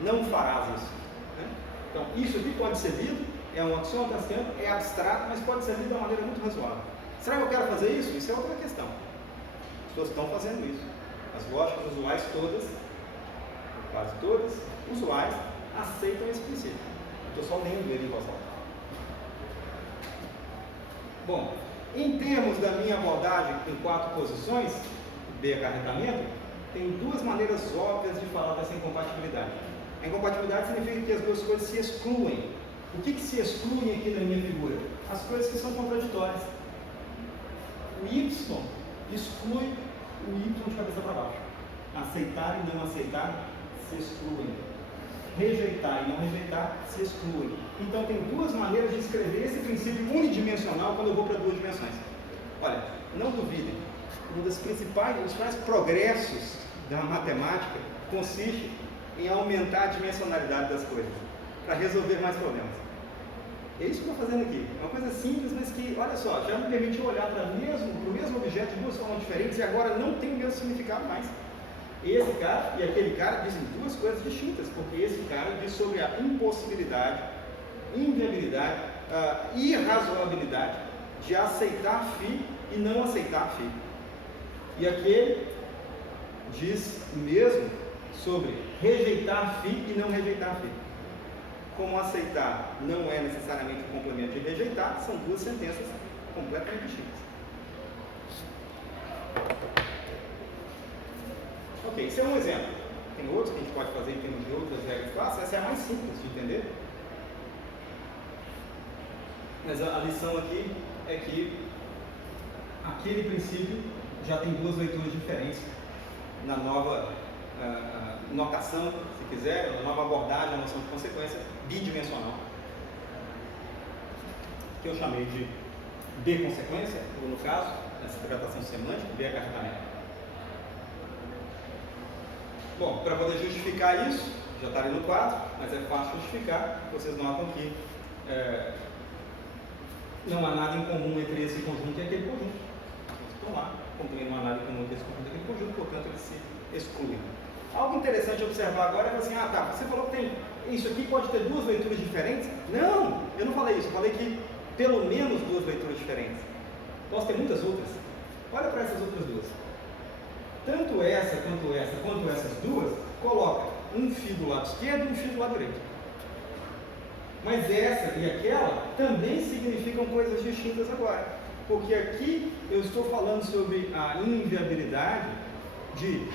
Não farás isso. Né? Então, isso aqui pode ser lido, é um axioma kantiano, é abstrato, mas pode ser lido de uma maneira muito razoável. Será que eu quero fazer isso? Isso é outra questão. As pessoas estão fazendo isso. As lógicas usuais todas, quase todas, usuais, aceitam esse princípio. Estou só lendo ele em voz alta. Bom, em termos da minha abordagem em 4 posições, B acarretamento, tem 2 maneiras óbvias de falar dessa incompatibilidade. A incompatibilidade significa que as duas coisas se excluem. O que se exclui aqui na minha figura? As coisas que são contraditórias. O Y exclui o Y de cabeça para baixo. Aceitar e não aceitar se excluem. Rejeitar e não rejeitar se excluem. Então tem 2 maneiras de escrever esse princípio unidimensional quando eu vou para 2 dimensões. Olha, não duvidem, um dos principais progressos da matemática consiste em aumentar a dimensionalidade das coisas, para resolver mais problemas. É isso que eu estou fazendo aqui. É uma coisa simples, mas que, olha só, já me permitiu olhar para o mesmo objeto de 2 formas diferentes e agora não tem o mesmo significado mais. Esse cara e aquele cara dizem 2 coisas distintas, porque esse cara diz sobre a impossibilidade, inviabilidade, irrazoabilidade de aceitar φ e não aceitar φ. E aquele diz mesmo sobre rejeitar φ e não rejeitar φ. Como aceitar não é necessariamente o complemento de rejeitar, são 2 sentenças completamente distintas. Ok, esse é um exemplo. Tem outros que a gente pode fazer em termos de outras regras clássicas, essa é a mais simples de entender. Mas a lição aqui é que aquele princípio já tem 2 leituras diferentes na nova notação, se quiser, na nova abordagem, a noção de consequência bidimensional, que eu chamei de B consequência, ou no caso, nessa interpretação semântica, B acarretamento. Bom, para poder justificar isso, já está ali no quadro, mas é fácil justificar, vocês notam que não há nada em comum entre esse conjunto e aquele conjunto. Eles estão lá, como também não há nada em comum entre esse conjunto e aquele conjunto, portanto eles se excluem. Algo interessante observar agora é assim, você falou que tem, isso aqui pode ter 2 leituras diferentes? Não, eu não falei isso, eu falei que pelo menos 2 leituras diferentes. Posso ter muitas outras. Olha para essas outras 2. Tanto essa, quanto essas 2, coloca um φ do lado esquerdo e um φ do lado direito. Mas essa e aquela também significam coisas distintas agora. Porque aqui eu estou falando sobre a inviabilidade de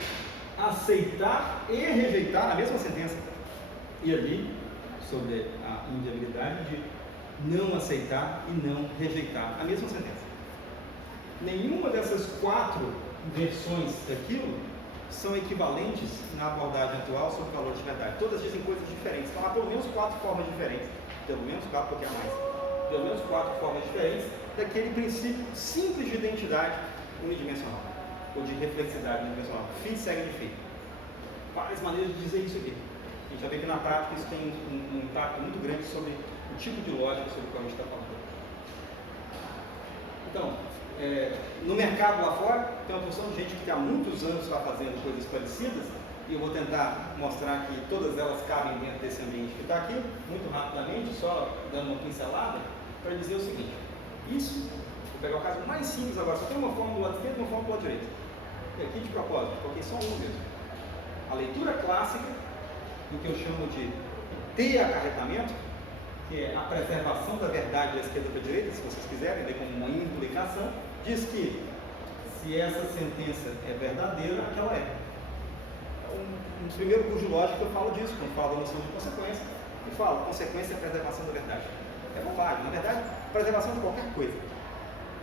aceitar e rejeitar na mesma sentença. E ali, sobre a inviabilidade de não aceitar e não rejeitar a mesma sentença. Nenhuma dessas 4 versões daquilo são equivalentes na abordagem atual sobre valor de verdade. Todas dizem coisas diferentes. Então há pelo menos 4 formas diferentes. Pelo menos 4, porque há mais. Pelo menos 4 formas diferentes daquele princípio simples de identidade unidimensional. Ou de reflexidade unidimensional. Φ segue de φ. Várias maneiras de dizer isso aqui. A gente já vê que na prática isso tem um impacto muito grande sobre o tipo de lógica sobre o qual a gente está falando. Então, no mercado lá fora, tem uma porção de gente que há muitos anos está fazendo coisas parecidas, e eu vou tentar mostrar que todas elas cabem dentro desse ambiente que está aqui, muito rapidamente, só dando uma pincelada, para dizer o seguinte: isso, vou pegar o caso mais simples agora, só tem uma forma do lado esquerdo e uma forma do lado direito. E aqui de propósito, coloquei só um mesmo. A leitura clássica do que eu chamo de T acarretamento que é a preservação da verdade da esquerda para a direita, se vocês quiserem, ler como uma implicação, diz que se essa sentença é verdadeira, aquela é. Um primeiro curso de lógica eu falo disso, quando falo da noção de consequência, e falo, consequência é a preservação da verdade. É bobagem, na verdade, preservação de qualquer coisa.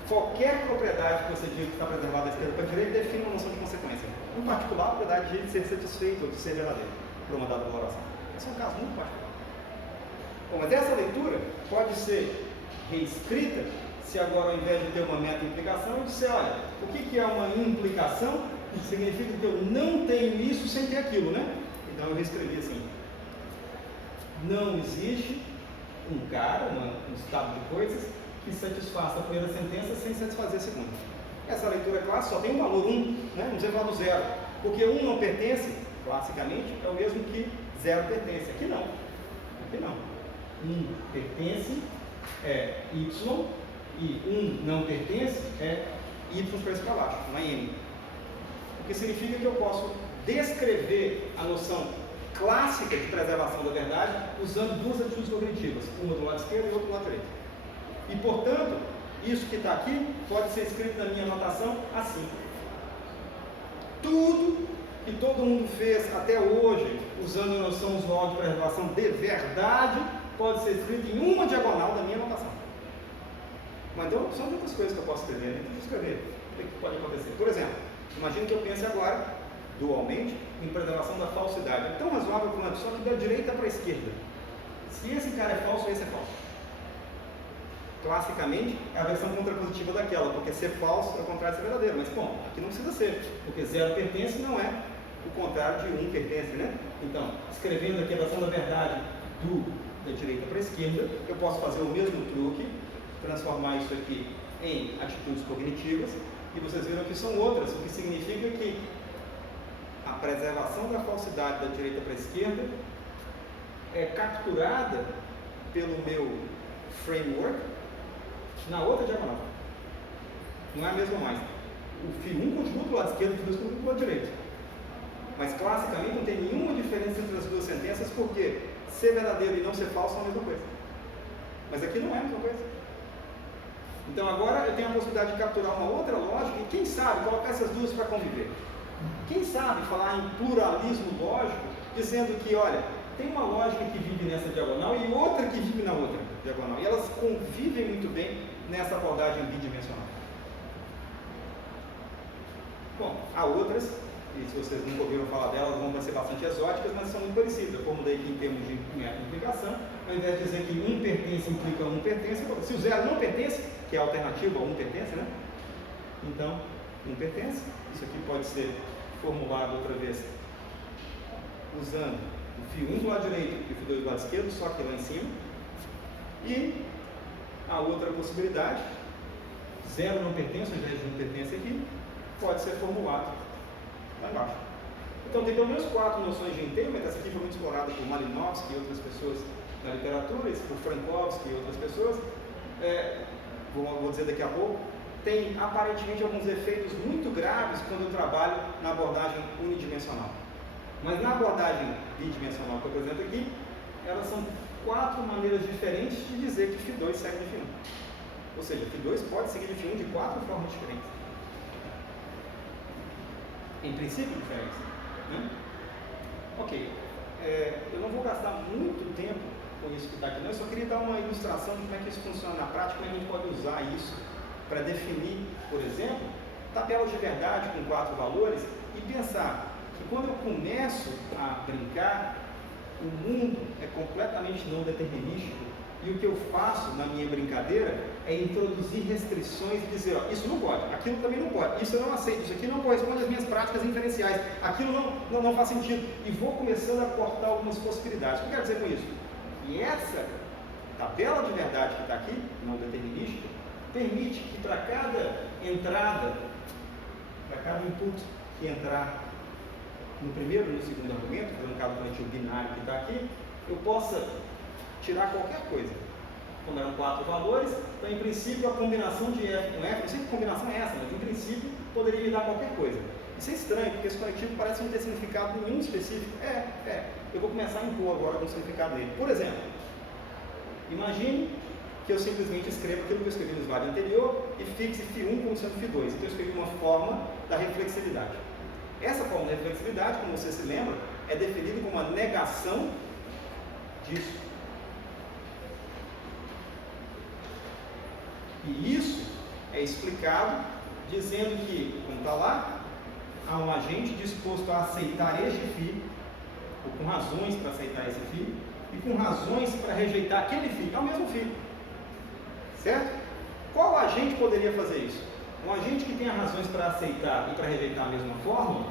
Qualquer propriedade que você diga que está preservada da esquerda para a direita define uma noção de consequência. Em particular, a propriedade de ser satisfeito ou de ser verdadeiro, por uma dada valoração. Esse é um caso muito particular. Bom, mas essa leitura pode ser reescrita se agora, ao invés de ter uma meta-implicação, eu disser, olha, o que é uma implicação? Significa que eu não tenho isso sem ter aquilo, né? Então eu reescrevi assim: não existe um cara, um estado de coisas que satisfaça a primeira sentença sem satisfazer a segunda. Essa leitura clássica só tem um valor 1, né? Não precisa falar do zero, porque 1 não pertence, classicamente, é o mesmo que 0 pertence. Aqui não. Aqui não. 1 pertence é y e 1 não pertence é y para esse para baixo, não é n. O que significa que eu posso descrever a noção clássica de preservação da verdade usando duas atitudes cognitivas, uma do lado esquerdo e outra do lado direito. E, portanto, isso que está aqui pode ser escrito na minha anotação assim: tudo que todo mundo fez até hoje, usando a noção usual de preservação de verdade, pode ser escrito em uma diagonal da minha anotação. Mas então, são muitas coisas que eu posso escrever, né? Deixa eu escrever. O que pode acontecer? Por exemplo, imagine que eu pense agora, dualmente, em preservação da falsidade. Então, razoável quanto? Só que da direita para a esquerda. Se esse cara é falso, esse é falso. Classicamente, é a versão contrapositiva daquela, porque ser falso é o contrário de ser verdadeiro. Mas, bom, aqui não precisa ser, porque 0 pertence não é o contrário de 1 pertence, né? Então, escrevendo aqui a versão da verdade da direita para a esquerda, eu posso fazer o mesmo truque, transformar isso aqui em atitudes cognitivas, e vocês viram que são outras, o que significa que a preservação da falsidade da direita para a esquerda é capturada pelo meu framework na outra diagonal. Não é a mesma mais. O φ1 continua do lado esquerdo e o φ2 continua do lado direito. Mas classicamente não tem nenhuma diferença entre as duas sentenças, porque ser verdadeiro e não ser falso são a mesma coisa. Mas aqui não é a mesma coisa. Então agora eu tenho a possibilidade de capturar uma outra lógica e, quem sabe, colocar essas duas para conviver. Quem sabe falar em pluralismo lógico, dizendo que, olha, tem uma lógica que vive nessa diagonal e outra que vive na outra diagonal. E elas convivem muito bem nessa abordagem bidimensional. Bom, há outras, e se vocês nunca ouviram falar delas, vão ser bastante exóticas, mas são muito parecidas. Eu formulei aqui em termos de implicação, ao invés de dizer que 1 pertence implica 1 pertence, se o 0 não pertence, que é a alternativa a 1 pertence, né? Então, 1 pertence. Isso aqui pode ser formulado outra vez usando o φ1 do lado direito e o φ2 do lado esquerdo, só que lá em cima. E a outra possibilidade, 0 não pertence, ao invés de 1 pertence aqui, pode ser formulado lá embaixo. Então tem pelo menos 4 noções de entailment. Essa aqui foi muito explorada por Malinowski e outras pessoas na literatura, por Frankowski e outras pessoas. Vou dizer daqui a pouco. Tem aparentemente alguns efeitos muito graves quando eu trabalho na abordagem unidimensional. Mas na abordagem bidimensional que eu apresento aqui, elas são 4 maneiras diferentes de dizer que φ2 segue de φ1. Ou seja, φ2 pode seguir de φ1 de 4 formas diferentes. Em princípio, diferentes. Né? Ok. Eu não vou gastar muito tempo com isso que está aqui, não. Eu só queria dar uma ilustração de como é que isso funciona na prática, como a gente pode usar isso para definir, por exemplo, tabelas de verdade com 4 valores e pensar que quando eu começo a brincar, o mundo é completamente não determinístico e o que eu faço na minha brincadeira é introduzir restrições e dizer, ó, isso não pode, aquilo também não pode, isso eu não aceito, isso aqui não corresponde às minhas práticas inferenciais, aquilo não faz sentido, e vou começando a cortar algumas possibilidades. O que eu quero dizer com isso? E essa tabela de verdade que está aqui, não determinística, permite que para cada entrada, para cada input que entrar no primeiro e no segundo argumento, no caso do binário que está aqui, eu possa tirar qualquer coisa. Como eram 4 valores, então em princípio a combinação de F com F, não sei que combinação é essa, mas em princípio poderia me dar qualquer coisa. Isso é estranho, porque esse conectivo parece não ter significado nenhum específico. Eu vou começar a impor agora um significado nele. Por exemplo, Imagine que eu simplesmente escreva aquilo que eu escrevi no slide anterior e fixe φ1 como sendo φ2. Então eu escrevi uma forma da reflexividade. Essa forma da reflexividade, como você se lembra, é definida como uma negação disso. E isso é explicado dizendo que, como está lá, há um agente disposto a aceitar este φ, ou com razões para aceitar esse φ, e com razões para rejeitar aquele φ, é o mesmo φ. Certo? Qual agente poderia fazer isso? Um agente que tenha razões para aceitar e para rejeitar a mesma fórmula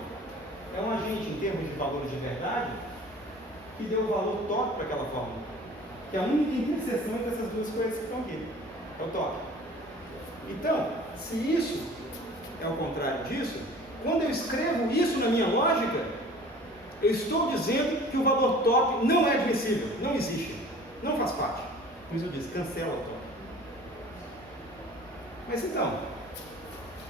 é um agente, em termos de valores de verdade, que deu o valor top para aquela fórmula, que é a única interseção entre essas duas coisas que estão aqui, é o top. Então, se isso é o contrário disso, quando eu escrevo isso na minha lógica, eu estou dizendo que o valor top não é admissível, não existe, não faz parte. Por isso eu disse, cancela o top. Mas então,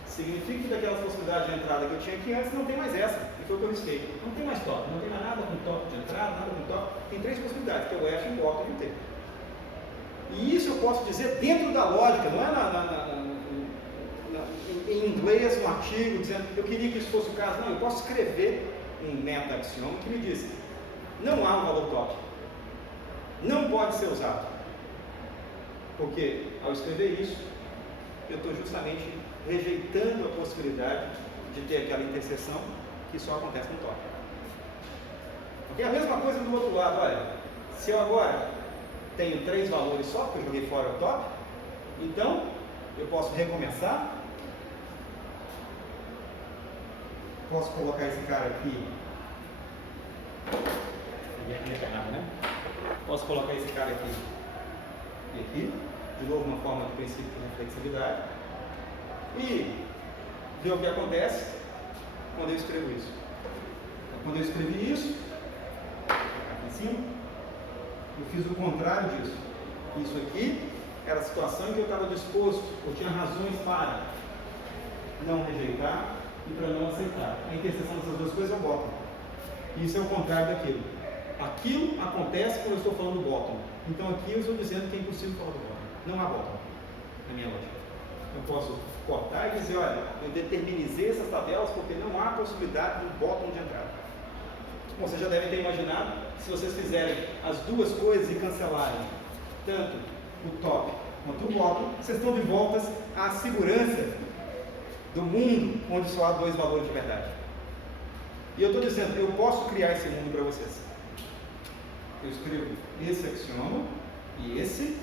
significa que daquelas possibilidades de entrada que eu tinha aqui antes, não tem mais essa, que foi o que eu risquei. Não tem mais top, não tem mais nada com top de entrada, nada com top. Tem três possibilidades, que é o F, o bottom e o T. E isso eu posso dizer dentro da lógica, não é em inglês, um artigo, dizendo eu queria que isso fosse o caso. Não, eu posso escrever um meta-axioma que me diz, não há um valor top. Não pode ser usado. Porque, ao escrever isso, eu estou justamente rejeitando a possibilidade de ter aquela interseção que só acontece no top. Okay? A mesma coisa do outro lado, olha, se eu agora tenho três valores só, porque eu joguei fora o top, então eu posso recomeçar, posso colocar esse cara aqui, né? Posso colocar esse cara aqui e aqui, de novo uma forma de princípio de reflexividade, e ver o que acontece quando eu escrevo isso. Então, quando eu escrevi isso, aqui em cima, eu fiz o contrário disso. Isso aqui era a situação em que eu estava disposto, eu tinha razões para não rejeitar e para não aceitar. A interseção dessas duas coisas é o bottom. Isso é o contrário daquilo. Aquilo acontece quando eu estou falando do bottom. Então aqui eu estou dizendo que é impossível falar do bottom. Não há bottom na minha lógica. Eu posso cortar e dizer, olha, eu determinizei essas tabelas porque não há possibilidade do bottom de entrada. Bom, vocês já devem ter imaginado, se vocês fizerem as duas coisas e cancelarem tanto o top quanto o bottom, vocês estão de volta à segurança do mundo onde só há dois valores de verdade. E eu estou dizendo, eu posso criar esse mundo para vocês. Eu escrevo esse axioma e esse,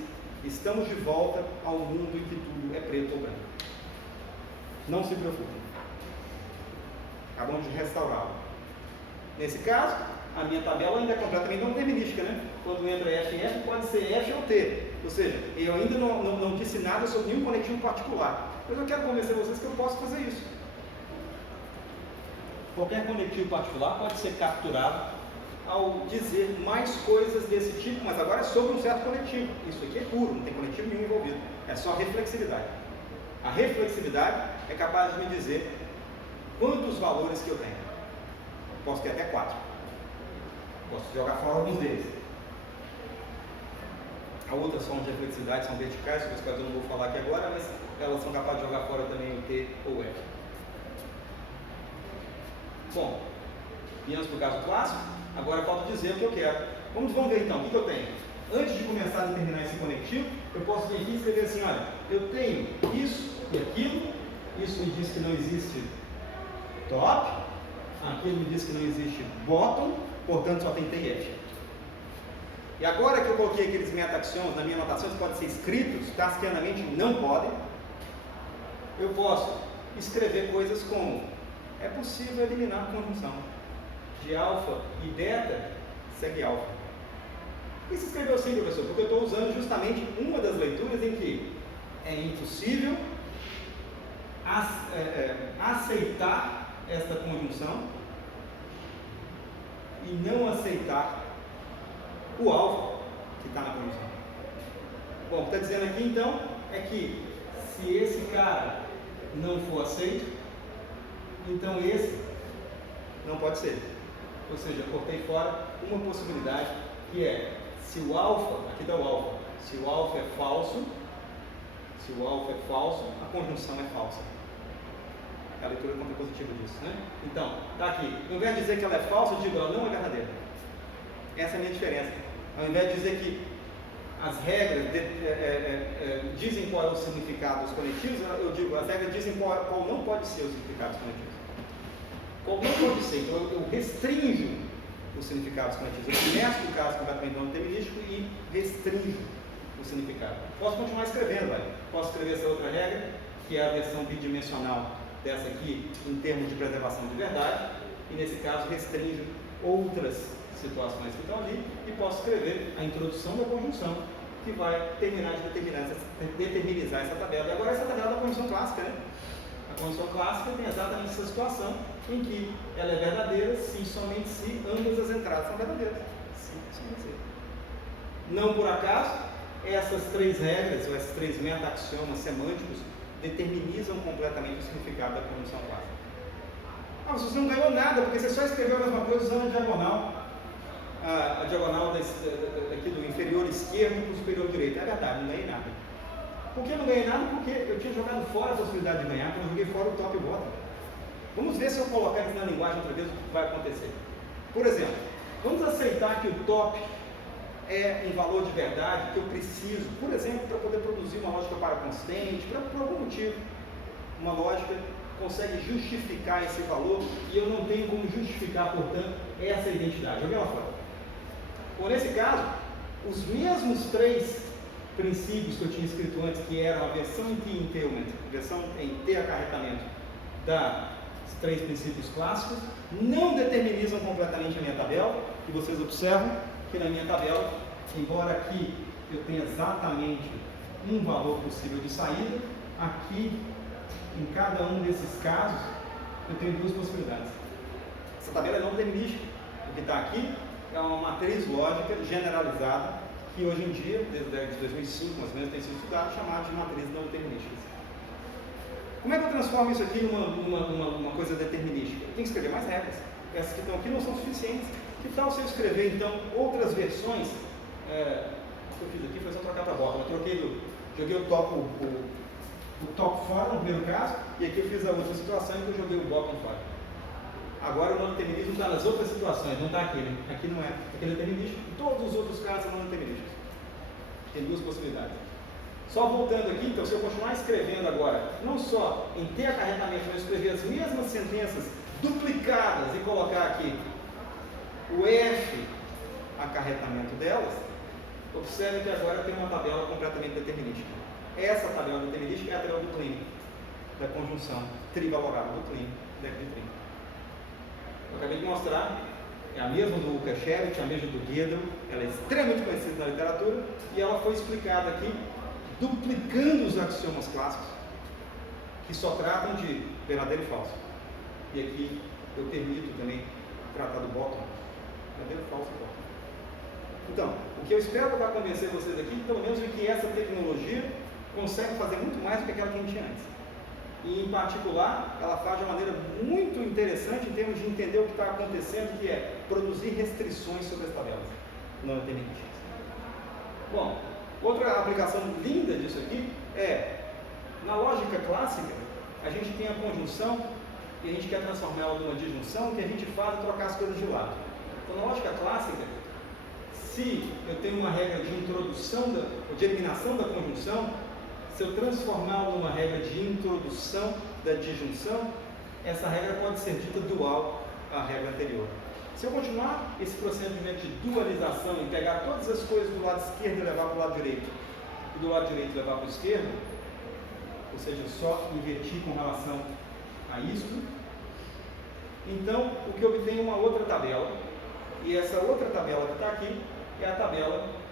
estamos de volta ao mundo em que tudo é preto ou branco. Não se preocupem. Acabamos de restaurá-lo. Nesse caso, a minha tabela ainda é completamente não determinística, né? Quando entra F em F, pode ser F ou T. Ou seja, eu ainda não disse nada sobre nenhum conectivo particular. Mas eu quero convencer vocês que eu posso fazer isso. Qualquer conectivo particular pode ser capturado ao dizer mais coisas desse tipo, mas agora é sobre um certo conectivo. Isso aqui é puro, não tem conectivo nenhum envolvido. É só reflexividade. A reflexividade é capaz de me dizer quantos valores que eu tenho. Posso ter até 4. Posso jogar fora alguns deles. As outras formas de reflexividade são verticais, sobre as quais eu não vou falar aqui agora, mas elas são capazes de jogar fora também o T ou o F. Bom, viemos para o caso clássico, agora falta dizer o que eu quero. Vamos ver então, o que eu tenho? Antes de começar a determinar esse conectivo, eu posso vir aqui e escrever assim, olha, eu tenho isso e aquilo, isso me diz que não existe top, aquilo me diz que não existe bottom, portanto só tem T e F. E agora que eu coloquei aqueles meta-axiomas na minha anotação, que podem ser escritos, tasquianamente não podem, eu posso escrever coisas como, é possível eliminar a conjunção de alfa e beta, segue alfa. E se escreveu assim, professor? Porque eu estou usando justamente uma das leituras em que é impossível aceitar esta conjunção e não aceitar o alfa que está na conjunção. Bom, o que está dizendo aqui então é que se esse cara não for aceito, então esse não pode ser. Ou seja, eu cortei fora uma possibilidade que é, Se o alfa, aqui dá o alfa, se o alfa é falso, a conjunção é falsa. É a leitura contrapositiva disso, né? Então, tá aqui. Ao invés de dizer que ela é falsa, eu digo ela não é verdadeira. Essa é a minha diferença. Ao invés de dizer que as regras dizem qual é o significado dos conectivos, eu digo, as regras dizem qual não pode ser o significado dos conectivos. Qual não pode ser. Então, eu restringo os significados conectivos. Eu começo o caso completamente não determinístico e restringo o significado. Posso continuar escrevendo, vai. Posso escrever essa outra regra, que é a versão bidimensional dessa aqui, em termos de preservação de verdade, e nesse caso restringo outras situações que estão ali, e posso escrever a introdução da conjunção, que vai terminar de determinizar essa tabela. E agora essa tabela da conjunção clássica, né? A conjunção clássica tem exatamente essa situação em que ela é verdadeira se, somente se, ambas as entradas são verdadeiras. Sim, somente se. Não por acaso, essas três regras, ou esses três meta-axiomas semânticos, determinizam completamente o significado da conjunção clássica. Ah, você não ganhou nada, porque você só escreveu a mesma coisa usando a diagonal. A diagonal aqui do inferior esquerdo para o superior direito. É verdade, não ganhei nada. Por que eu não ganhei nada? Porque eu tinha jogado fora a possibilidade de ganhar, porque eu joguei fora o top e o bottom. Vamos ver se eu colocar isso na linguagem outra vez, o que vai acontecer. Por exemplo, vamos aceitar que o top é um valor de verdade que eu preciso, por exemplo, para poder produzir uma lógica para consistente, por algum motivo, uma lógica consegue justificar esse valor e eu não tenho como justificar, portanto, essa identidade. Joguei lá fora. Ou nesse caso, os mesmos três princípios que eu tinha escrito antes, que eram a versão em T entailment, versão em T acarretamento dos três princípios clássicos, não determinizam completamente a minha tabela, e vocês observam que na minha tabela, embora aqui eu tenha exatamente um valor possível de saída, aqui, em cada um desses casos, eu tenho duas possibilidades. Essa tabela é não determinística. O que está aqui é uma matriz lógica generalizada, que hoje em dia, desde 2005, mais ou menos, tem sido estudado, chamada de matriz não determinística. Como é que eu transformo isso aqui numa coisa determinística? Eu tenho que escrever mais regras. Essas que estão aqui não são suficientes. Que tal se eu escrever, então, outras versões? O que eu fiz aqui foi só trocar para a borda. Eu joguei o top fora no primeiro caso, e aqui eu fiz a outra situação em que eu joguei o bottom fora. Agora o não determinismo está nas outras situações, não está aqui, né? Aqui não é. Aqui é determinístico. Todos os outros casos são não determinísticos. Tem duas possibilidades. Só voltando aqui, então, se eu continuar escrevendo agora, não só em ter acarretamento, mas escrever as mesmas sentenças duplicadas e colocar aqui o F acarretamento delas, observe que agora tem uma tabela completamente determinística. Essa tabela determinística é a tabela do Kleene, da conjunção trivalorável do Kleene, da de Kleene. Eu acabei de mostrar, é a mesma do Lukashevich, a mesma do Gödel, ela é extremamente conhecida na literatura, e ela foi explicada aqui, duplicando os axiomas clássicos, que só tratam de verdadeiro e falso. E aqui eu permito também tratar do bottom, verdadeiro, falso e bottom. Então, o que eu espero que vai convencer vocês aqui, pelo menos, é que essa tecnologia consegue fazer muito mais do que aquela que a gente tinha antes. E, em particular, ela faz de uma maneira muito interessante em termos de entender o que está acontecendo, que é produzir restrições sobre as tabelas não determinísticas. Bom, outra aplicação linda disso aqui é, na lógica clássica, a gente tem a conjunção e a gente quer transformar ela numa disjunção, o que a gente faz é trocar as coisas de lado. Então, na lógica clássica, se eu tenho uma regra de introdução, de eliminação da conjunção, se eu transformá-la numa regra de introdução da disjunção, essa regra pode ser dita dual à regra anterior. Se eu continuar esse procedimento de dualização e pegar todas as coisas do lado esquerdo e levar para o lado direito, e do lado direito levar para o esquerdo, ou seja, só invertir com relação a isto, então o que eu obtenho é uma outra tabela, e essa outra tabela que está aqui é a tabela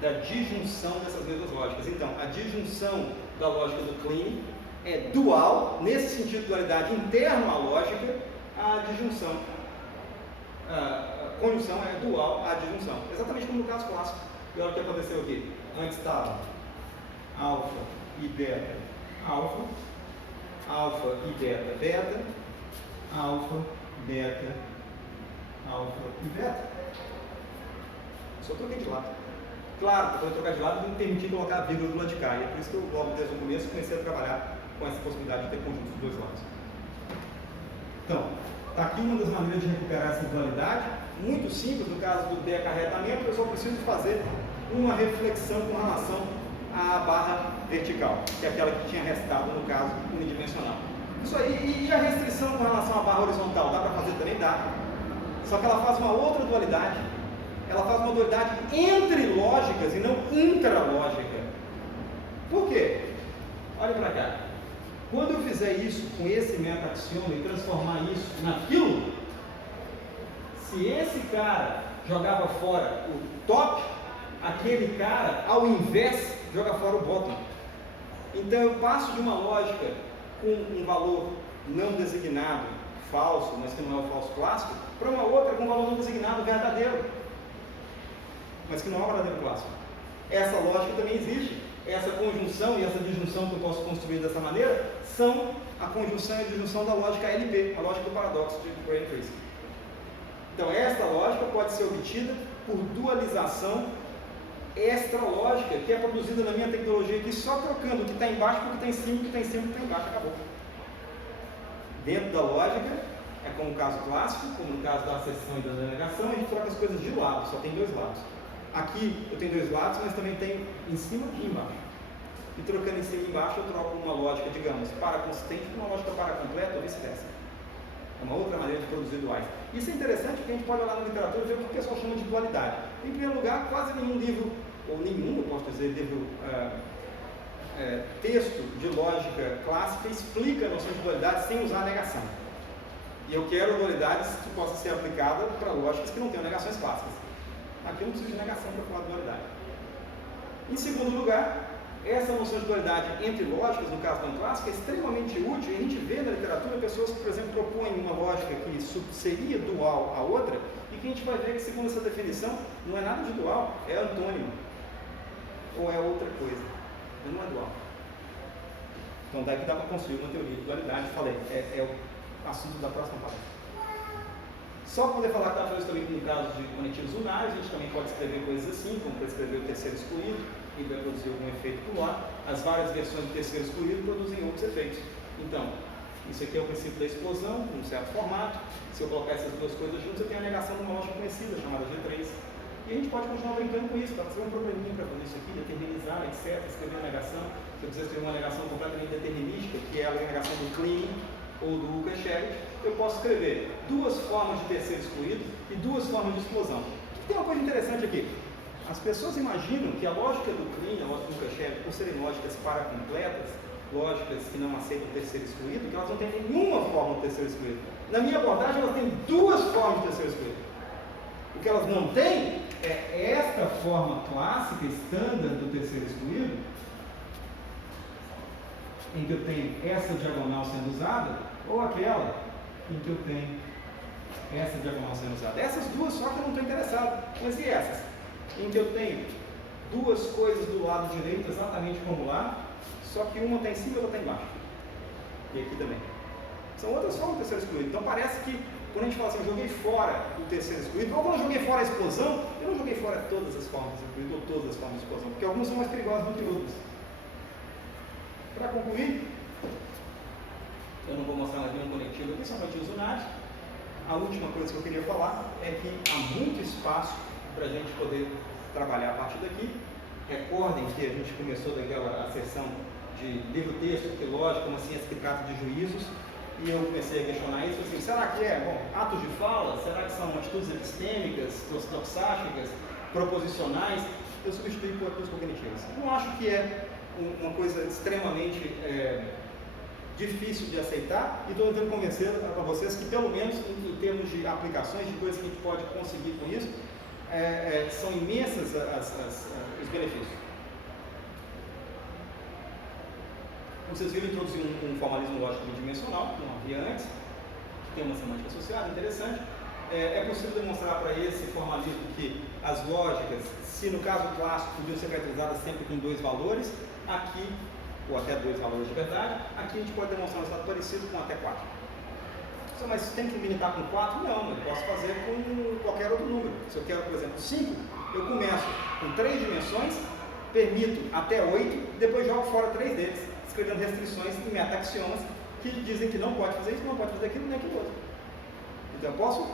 da disjunção dessas mesmas lógicas. Então, a disjunção da lógica do Kleene é dual, nesse sentido de dualidade interno à lógica, à disjunção. A conjunção é dual à disjunção, exatamente como no caso clássico. E olha o que aconteceu aqui. Antes estava alfa e beta, alfa, alfa e beta, beta, alfa, beta, alfa e beta. Só troquei de lado. Claro, quando eu trocar de lado, eu não permiti colocar a vírgula do lado de cá. E é por isso que eu, logo desde o começo, comecei a trabalhar com essa possibilidade de ter conjuntos dos dois lados. Então, está aqui uma das maneiras de recuperar essa dualidade. Muito simples, no caso do deacarretamento, eu só preciso fazer uma reflexão com relação à barra vertical, que é aquela que tinha restado no caso unidimensional. Isso aí, e a restrição com relação à barra horizontal? Dá para fazer também? Dá. Só que ela faz uma outra dualidade. Ela faz uma dualidade entre lógicas e não intralógica. Por quê? Olha para cá. Quando eu fizer isso com esse meta-axioma e transformar isso naquilo, se esse cara jogava fora o top, aquele cara, ao invés, joga fora o bottom. Então eu passo de uma lógica com um valor não designado, falso, mas que não é o falso clássico, para uma outra com um valor não designado, verdadeiro, mas que não é o verdadeiro clássico. Essa lógica também existe. Essa conjunção e essa disjunção que eu posso construir dessa maneira são a conjunção e a disjunção da lógica LP, a lógica do paradoxo de Graham Tracy. Então, esta lógica pode ser obtida por dualização extralógica, que é produzida na minha tecnologia aqui, só trocando o que está embaixo com o que está em cima, o que está em cima com o que está embaixo, acabou. Dentro da lógica, é como o caso clássico, como no caso da acessão e da denegação, a gente troca as coisas de lado, só tem dois lados. Aqui eu tenho dois lados, mas também tenho em cima e embaixo. E trocando em cima e embaixo, eu troco uma lógica, digamos, paraconsistente por uma lógica paracompleta ou vice-versa. É uma outra maneira de produzir duais. Isso é interessante porque a gente pode olhar na literatura e ver o que o pessoal chama de dualidade. Em primeiro lugar, quase nenhum livro, ou nenhum, eu posso dizer, livro, texto de lógica clássica explica a noção de dualidade sem usar negação. E eu quero dualidades que possam ser aplicadas para lógicas que não tenham negações clássicas. Aqui eu não preciso de negação para falar de dualidade. Em segundo lugar, essa noção de dualidade entre lógicas, no caso não clássico, é extremamente útil, e a gente vê na literatura pessoas que, por exemplo, propõem uma lógica que seria dual a outra, e que a gente vai ver que, segundo essa definição, não é nada de dual, é antônimo, ou é outra coisa, não é dual. Então, daí que dá para construir uma teoria de dualidade, falei, é o assunto da próxima palestra. Só para poder falar que dá para fazer isso também no caso de conectivos lunares, a gente também pode escrever coisas assim, como para escrever o terceiro excluído, e vai produzir algum efeito por lá. As várias versões do terceiro excluído produzem outros efeitos. Então, isso aqui é o princípio da explosão, com um certo formato. Se eu colocar essas duas coisas juntas, eu tenho a negação de uma lógica conhecida, chamada G3. E a gente pode continuar brincando com isso, para fazer um probleminha para fazer isso aqui, determinizar, etc., escrever a negação. Se eu quiser escrever uma negação completamente determinística, que é a negação do Klein ou do Lukács, eu posso escrever duas formas de terceiro excluído e duas formas de explosão. Tem uma coisa interessante aqui. As pessoas imaginam que a lógica do Klein, a lógica do Lukács, por serem lógicas paracompletas, lógicas que não aceitam o terceiro excluído, que elas não têm nenhuma forma de terceiro excluído. Na minha abordagem, elas têm duas formas de terceiro excluído. O que elas não têm é esta forma clássica, estándar do terceiro excluído, em que eu tenho essa diagonal sendo usada, ou aquela em que eu tenho essa diagonal sendo usada. Essas duas só que eu não estou interessado. Mas e essas? Em que eu tenho duas coisas do lado direito exatamente como lá, só que uma está em cima e outra está embaixo. E aqui também. São outras formas de terceiro excluído. Então parece que quando a gente fala assim, eu joguei fora o terceiro excluído, ou quando eu joguei fora a explosão, eu não joguei fora todas as formas de excluído, ou todas as formas de explosão, porque algumas são mais perigosas do que outras. Para concluir, eu não vou mostrar mais nenhum conectivo aqui, são conectivos lunares. A última coisa que eu queria falar é que há muito espaço para a gente poder trabalhar a partir daqui. Recordem que a gente começou daquela sessão de livro-texto, porque lógica, uma ciência que trata de juízos, e eu comecei a questionar isso, assim, será que atos de fala? Será que são atitudes epistêmicas, doxásticas, proposicionais? Eu substituí por atitudes cognitivas. Eu não acho que é uma coisa extremamente difícil de aceitar, e estou tentando convencer para vocês que, pelo menos em termos de aplicações, de coisas que a gente pode conseguir com isso, são imensas os benefícios. Como vocês viram, introduzir um formalismo lógico bidimensional, que não havia antes, que tem uma semântica associada, interessante. É possível demonstrar para esse formalismo que as lógicas, se no caso clássico podiam ser caracterizadas sempre com dois valores, aqui, ou até dois valores de verdade, aqui a gente pode demonstrar um estado parecido com até 4. Mas tem que limitar com 4? Não, eu posso fazer com qualquer outro número. Se eu quero, por exemplo, 5, Eu começo com 3 dimensões, permito até 8, depois jogo fora 3 deles, escrevendo restrições e meta-axiomas que dizem que não pode fazer isso, não pode fazer aquilo, nem aquilo outro. Então eu posso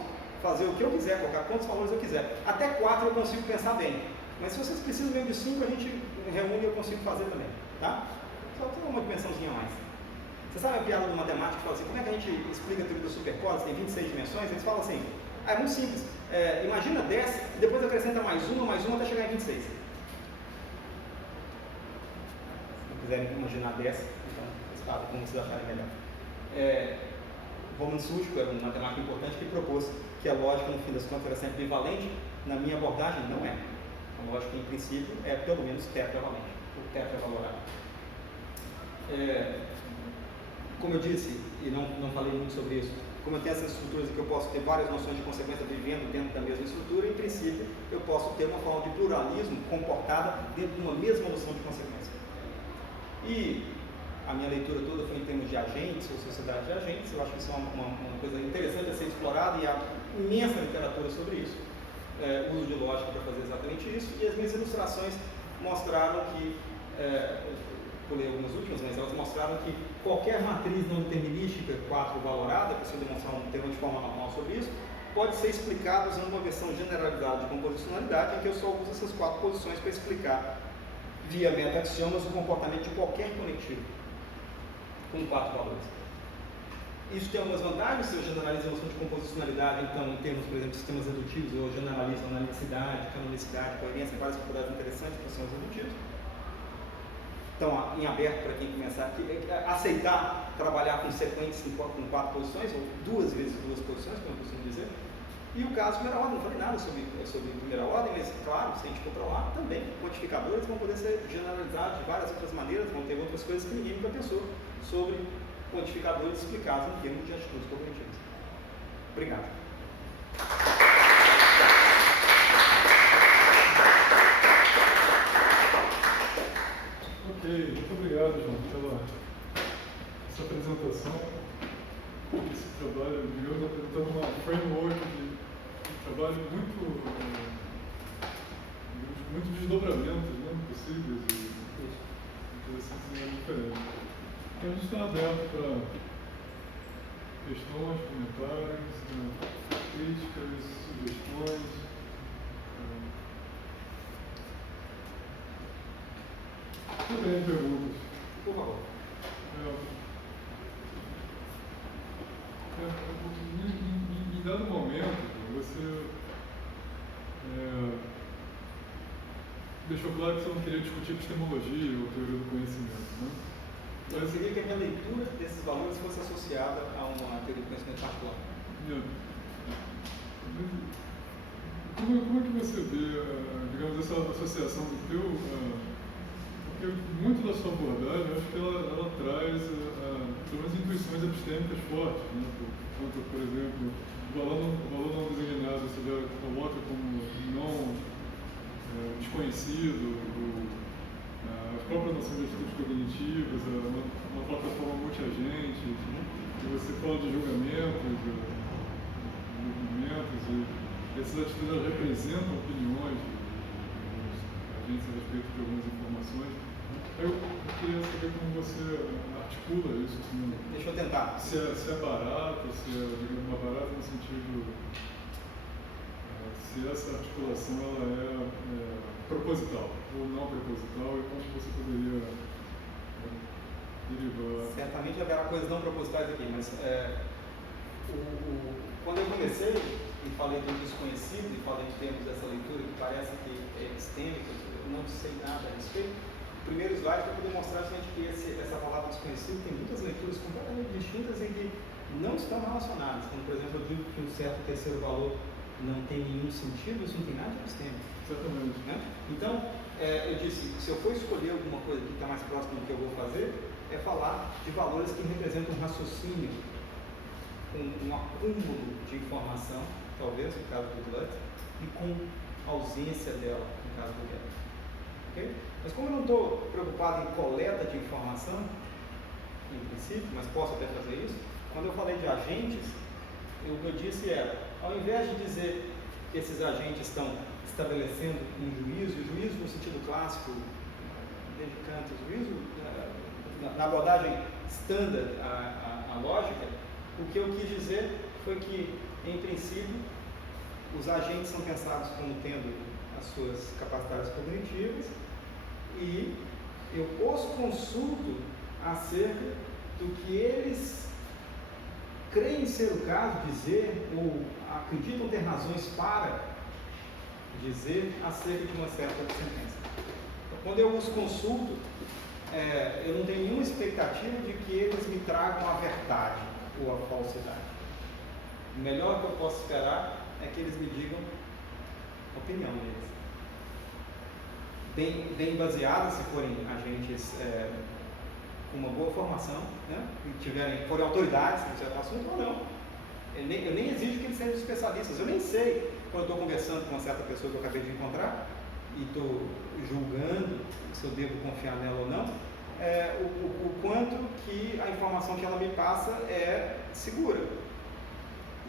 fazer o que eu quiser, colocar quantos valores eu quiser. Até 4 eu consigo pensar bem. Mas se vocês precisam mesmo de 5, a gente reúne e eu consigo fazer também. Tá? Só tem uma dimensãozinha a mais. Você sabe a piada do matemático que fala assim, como é que a gente explica a teoria dos superpósitos, tem 26 dimensões? Eles falam assim, é muito simples, imagina 10 e depois acrescenta mais uma até chegar em 26. Se não quiserem imaginar 10, então vocês falam como vocês acharem melhor. Roman Sushko era um matemático importante que propôs que a lógica, no fim das contas, era sempre bivalente. Na minha abordagem, não é. A lógica, em princípio, é pelo menos tetravalente, ou tetravalorada. Como eu disse, e não falei muito sobre isso, como eu tenho essas estruturas que eu posso ter várias noções de consequência vivendo dentro da mesma estrutura, em princípio, eu posso ter uma forma de pluralismo comportada dentro de uma mesma noção de consequência. E a minha leitura toda foi em termos de agentes, ou sociedade de agentes. Eu acho que isso é uma coisa interessante a ser explorada e há imensa literatura sobre isso. Uso de lógica para fazer exatamente isso. E as minhas ilustrações mostraram que, pulei algumas últimas, mas elas mostraram que qualquer matriz não determinística 4 valorada, que se eu demonstrar um termo de forma normal sobre isso, pode ser explicado usando uma versão generalizada de composicionalidade, em que eu só uso essas 4 posições para explicar, via meta-axiomas, o comportamento de qualquer conectivo com 4 valores. Isso tem algumas vantagens. Se eu generalizo a noção de composicionalidade, então, em termos, por exemplo, de sistemas redutivos, eu generalizo a analicidade, canonicidade, coerência, várias propriedades interessantes para sistemas redutivos. Então, em aberto para quem começar aqui, aceitar trabalhar com sequências com 4 posições, ou 2 vezes 2 posições, como eu costumo dizer. E o caso de primeira ordem, não falei nada sobre primeira ordem, mas, claro, se a gente for para lá, também, quantificadores vão poder ser generalizados de várias outras maneiras, vão ter outras coisas que ninguém nunca pensou sobre quantificadores explicados em termos de atitudes cognitivas. Obrigado. Ok, muito obrigado, João, pela essa apresentação, esse trabalho, digamos, apresentando uma framework de trabalho muitos desdobramentos, né, possíveis e interessantes e diferentes. Então a gente está aberto para questões, comentários, críticas, sugestões. Se tem perguntas. Por favor. Em dado momento, você deixou claro que você não queria discutir epistemologia ou teoria do conhecimento, né? Eu queria que a minha leitura desses valores fosse associada a uma teoria do conhecimento particular. Como é que você vê, digamos, essa associação do teu... porque muito da sua abordagem, eu acho que ela traz, pelo menos, intuições epistêmicas fortes, né? Por exemplo, o valor não designado você já coloca como não desconhecido, a própria noção de atitudes cognitivas, uma plataforma multiagente, e você fala de julgamentos, movimentos, e essas atitudes representam opiniões dos agentes a respeito de algumas informações. Eu queria saber como você articula isso. Assim, deixa eu tentar. Se é barato, se é, digamos, uma barata no sentido... se essa articulação ela é proposital ou não proposital, e como você poderia derivar... Certamente haverá coisas não propositais aqui, mas quando eu comecei e falei do desconhecido e falei em termos dessa leitura que parece que é epistêmica, eu não sei nada a respeito. O primeiro slide para poder mostrar justamente que essa palavra desconhecido tem muitas leituras completamente distintas e que não estão relacionadas. Como, por exemplo, eu digo que um certo terceiro valor não tem nenhum sentido, isso não tem nada de epistêmico. Exatamente. Né? Então, eu disse, se eu for escolher alguma coisa que está mais próxima do que eu vou fazer, é falar de valores que representam um raciocínio, um acúmulo de informação, talvez, no caso do Glut, e com ausência dela, no caso do Glut. Okay? Mas como eu não estou preocupado em coleta de informação, em princípio, mas posso até fazer isso, quando eu falei de agentes, o que eu disse era, ao invés de dizer que esses agentes estão estabelecendo um juízo, e o juízo no sentido clássico, desde Kant, o juízo, na abordagem standard, a lógica, o que eu quis dizer foi que, em princípio, os agentes são pensados como tendo as suas capacidades cognitivas e eu os consulto acerca do que eles creem ser o caso, dizer, ou acreditam ter razões para dizer acerca de uma certa sentença. Então, quando eu os consulto, eu não tenho nenhuma expectativa de que eles me tragam a verdade ou a falsidade. O melhor que eu posso esperar é que eles me digam a opinião deles. Bem baseadas, se forem agentes com uma boa formação, né? Forem autoridades em certo assunto ou não. Eu nem exijo que eles sejam especialistas. Eu nem sei, quando eu estou conversando com uma certa pessoa que eu acabei de encontrar e estou julgando se eu devo confiar nela ou não, o quanto que a informação que ela me passa é segura.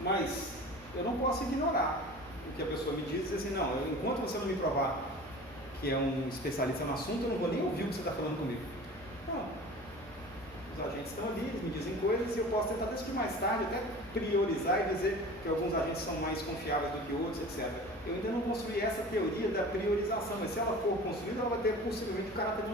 Mas eu não posso ignorar o que a pessoa me diz e dizer assim, não, enquanto você não me provar que é um especialista no assunto, eu não vou nem ouvir o que você está falando comigo. Não. Os agentes estão ali, eles me dizem coisas e eu posso tentar decidir mais tarde, até priorizar e dizer que alguns agentes são mais confiáveis do que outros, etc. Eu ainda não construí essa teoria da priorização, mas se ela for construída, ela vai ter possivelmente um caráter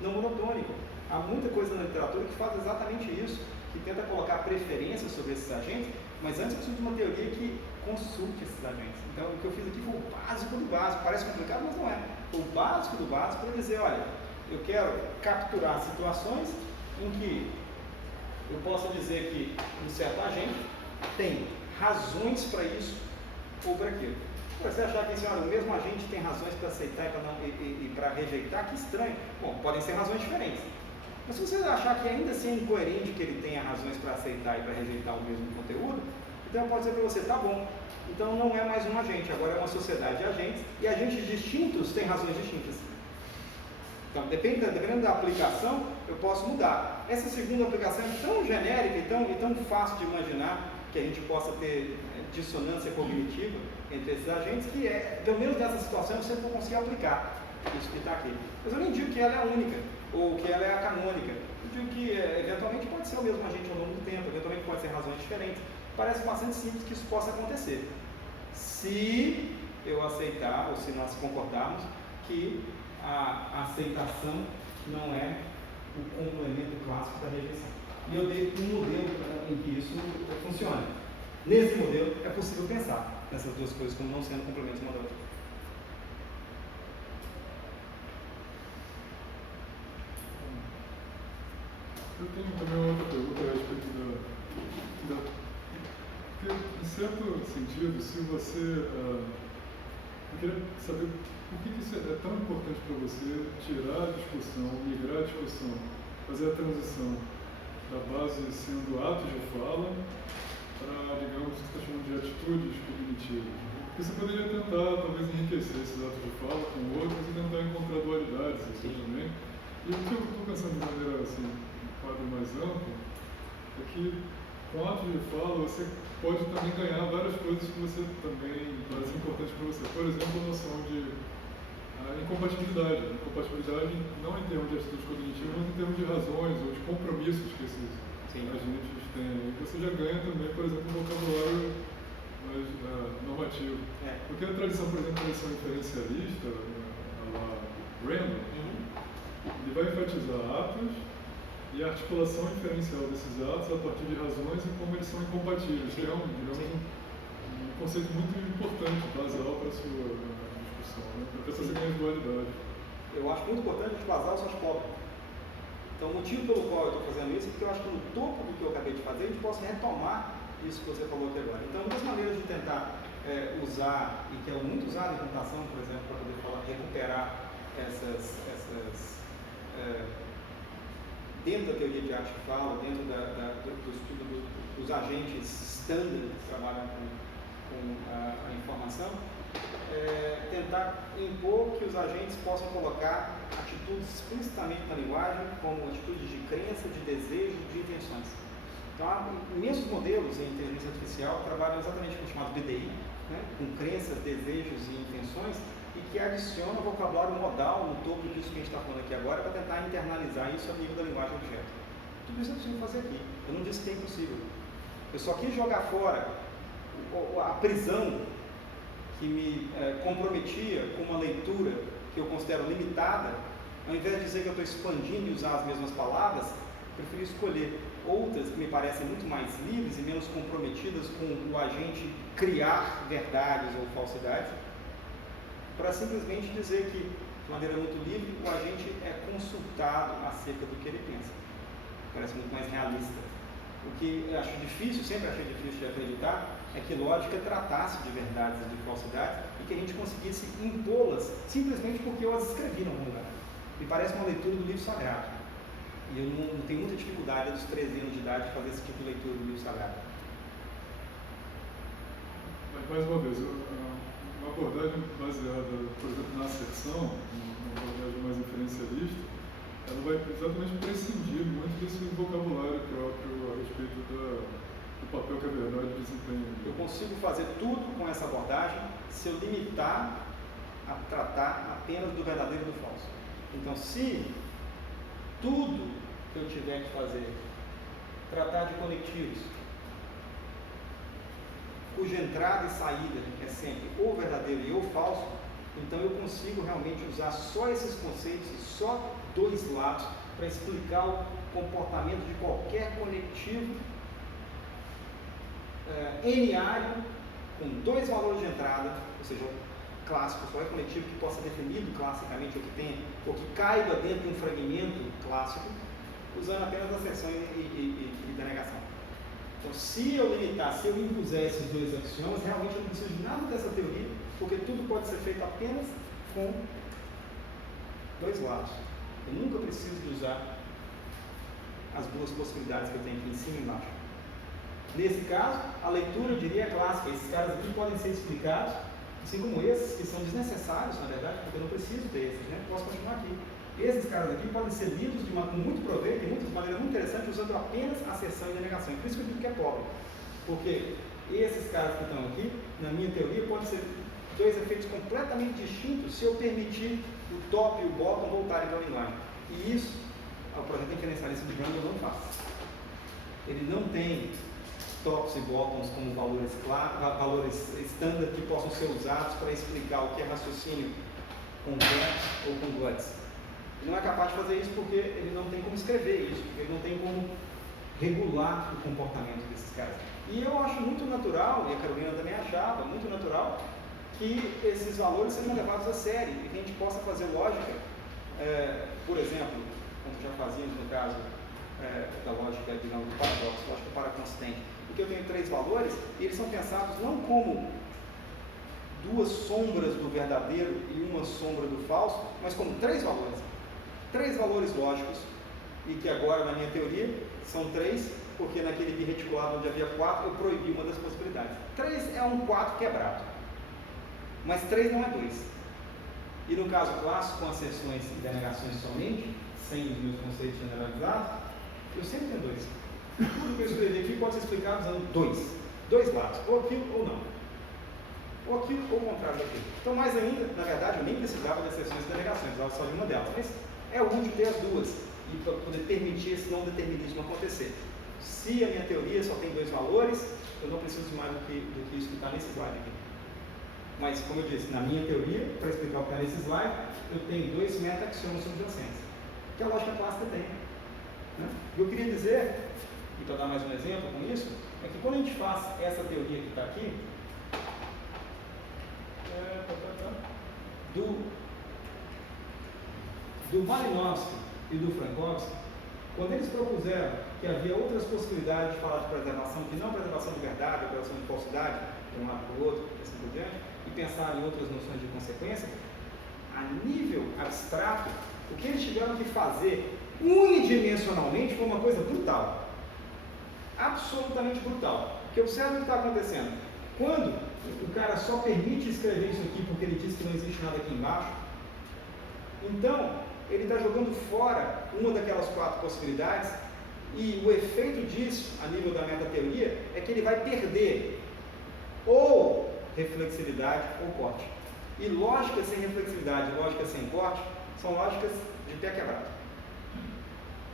não monotônico. Há muita coisa na literatura que faz exatamente isso, que tenta colocar preferências sobre esses agentes, mas antes eu preciso de uma teoria que consulte esses agentes. Então, o que eu fiz aqui foi o básico do básico. Parece complicado, mas não é. O básico do básico para dizer, olha, eu quero capturar situações em que eu possa dizer que um certo agente tem razões para isso ou para aquilo. Você achar que o mesmo agente tem razões para aceitar e para rejeitar, que estranho. Bom, podem ser razões diferentes. Mas se você achar que ainda assim é incoerente que ele tenha razões para aceitar e para rejeitar o mesmo conteúdo, então eu posso dizer para você, tá bom, então não é mais um agente, agora é uma sociedade de agentes, e agentes distintos têm razões distintas. Então, dependendo da aplicação, eu posso mudar. Essa segunda aplicação é tão genérica e tão fácil de imaginar que a gente possa ter dissonância cognitiva entre esses agentes, que pelo menos nessa situação, eu sempre vou conseguir aplicar isso que está aqui. Mas eu nem digo que ela é a única, ou que ela é a canônica. Eu digo que, eventualmente, pode ser o mesmo agente ao longo do tempo, eventualmente pode ser razões diferentes. Parece bastante simples que isso possa acontecer. Se eu aceitar, ou se nós concordarmos, que a aceitação não é o complemento clássico da rejeição. E eu dei um modelo em que isso funciona. Nesse modelo é possível pensar nessas duas coisas como não sendo complementos uma da outra. Eu tenho também uma outra pergunta a respeito porque, em certo sentido, se você... eu queria saber por que isso é tão importante para você tirar a discussão, migrar a discussão, fazer a transição da base sendo atos de fala para, digamos, o que você está chamando de atitudes cognitivas. Porque você poderia tentar, talvez, enriquecer esses atos de fala com outros e tentar encontrar dualidades assim também. E o que eu estou pensando de maneira, assim, um quadro mais amplo, é que com atos de fala você pode também ganhar várias coisas que você também parece importante para você. Por exemplo, a noção de incompatibilidade. Incompatibilidade não em termos de atitudes cognitivas, mas em termos de razões ou de compromissos que esses agentes têm. E você já ganha também, por exemplo, um vocabulário mais normativo. Porque a tradição, por exemplo, a tradição inferencialista, a Randall, ele vai enfatizar atos e a articulação inferencial desses atos a partir de razões e como eles são incompatíveis, que é um conceito muito importante, basal para a sua discussão, né? Para você ganhar dualidade. Eu acho muito importante a gente basar o soft-copy. Então, o motivo pelo qual eu estou fazendo isso é porque eu acho que no topo do que eu acabei de fazer, a gente possa retomar isso que você falou aqui agora. Então, uma das maneiras de tentar usar, e que é muito usado em computação, por exemplo, para poder recuperar dentro da teoria de arte que fala, dentro do estudo dos agentes standard que trabalham com a informação, tentar impor que os agentes possam colocar atitudes explicitamente na linguagem, como atitudes de crença, de desejo, de intenções. Então, há imensos modelos em inteligência artificial que trabalham exatamente com o chamado BDI, né, com crenças, desejos e intenções, e que adiciona vocabulário modal no topo disso que a gente está falando aqui agora, para tentar internalizar isso a nível da linguagem objeto. Tudo isso é possível fazer aqui. Eu não disse que é impossível. Eu só quis jogar fora a prisão que me comprometia com uma leitura que eu considero limitada. Ao invés de dizer que eu estou expandindo e usar as mesmas palavras, preferi escolher outras que me parecem muito mais livres e menos comprometidas com o agente criar verdades ou falsidades, para simplesmente dizer que, de maneira muito livre, o agente é consultado acerca do que ele pensa. Parece muito mais realista. O que eu acho difícil, sempre achei difícil de acreditar, é que lógica tratasse de verdades e de falsidades e que a gente conseguisse impô-las simplesmente porque eu as escrevi em algum lugar. Me parece uma leitura do livro sagrado. E eu não tenho muita dificuldade dos 13 anos de idade de fazer esse tipo de leitura do livro sagrado. Mais uma vez, uma abordagem baseada, por exemplo, na asserção, uma abordagem mais inferencialista, ela vai exatamente prescindir muito desse vocabulário próprio a respeito do papel que a verdade desempenha. Eu consigo fazer tudo com essa abordagem se eu limitar a tratar apenas do verdadeiro e do falso. Então, se tudo que eu tiver que fazer, tratar de conectivos, cuja entrada e saída é sempre ou verdadeiro e ou falso, então eu consigo realmente usar só esses conceitos e só dois lados para explicar o comportamento de qualquer conectivo n-ário com dois valores de entrada, ou seja, clássico, qualquer conectivo que possa ser definido classicamente ou que caiba dentro de um fragmento clássico, usando apenas asserção e denegação. Então, se eu limitar, se eu impuser esses dois axiomas, realmente eu não preciso de nada dessa teoria, porque tudo pode ser feito apenas com dois lados. Eu nunca preciso de usar as duas possibilidades que eu tenho aqui em cima e embaixo. Nesse caso, a leitura, eu diria, é clássica. Esses caras aqui podem ser explicados, assim como esses, que são desnecessários, na verdade, porque eu não preciso ter esses, né? Posso continuar aqui. Esses caras aqui podem ser lidos com muito proveito e de maneira muito interessante, usando apenas asserção e denegação. Por isso que eu digo que é pobre. Porque esses caras que estão aqui, na minha teoria, podem ser dois efeitos completamente distintos se eu permitir o top e o bottom voltarem para a linguagem. E isso, o projeto inferencialista de Randall não faz. Ele não tem tops e bottoms como valores standard que possam ser usados para explicar o que é raciocínio complexo ou com guts. Ele não é capaz de fazer isso porque ele não tem como escrever isso, porque ele não tem como regular o comportamento desses caras. E eu acho muito natural, e a Carolina também achava, muito natural, que esses valores sejam levados a sério e que a gente possa fazer lógica, por exemplo, como já fazíamos no caso da lógica, digamos, do paradoxo, lógica paraconsistente, em que eu tenho três valores e eles são pensados não como duas sombras do verdadeiro e uma sombra do falso, mas como três valores lógicos, e que agora, na minha teoria, são três, porque naquele birreticulado onde havia 4, eu proibi uma das possibilidades. 3 é um 4 quebrado, mas 3 não é 2. E no caso clássico, com asserções e denegações somente, sem os meus conceitos generalizados, eu sempre tenho 2. Tudo que eu escrevi aqui pode ser explicado usando dois lados, ou aquilo ou não. Ou aquilo ou o contrário daquilo. Então, mais ainda, na verdade, eu nem precisava de asserções e denegações, precisava só de uma delas. Mas é útil ter as duas, e para poder permitir esse não determinismo acontecer. Se a minha teoria só tem dois valores, eu não preciso de mais do que isso que está nesse slide aqui. Mas, como eu disse, na minha teoria, para explicar o que está nesse slide, eu tenho dois meta-axiomas subjacentes, que a lógica clássica tem. Né? O que eu queria dizer, e para dar mais um exemplo com isso, é que quando a gente faz essa teoria que está aqui, do Malinowski e do Frankowski, quando eles propuseram que havia outras possibilidades de falar de preservação, que não preservação de verdade, preservação de falsidade, de um lado para o outro, assim por diante, e pensar em outras noções de consequência, a nível abstrato, o que eles tiveram que fazer unidimensionalmente foi uma coisa brutal. Absolutamente brutal. Porque observa o que está acontecendo. Quando o cara só permite escrever isso aqui porque ele diz que não existe nada aqui embaixo, então ele está jogando fora uma daquelas 4 possibilidades, e o efeito disso, a nível da metateoria, é que ele vai perder ou reflexividade ou corte. E lógica sem reflexividade e lógica sem corte são lógicas de pé quebrado.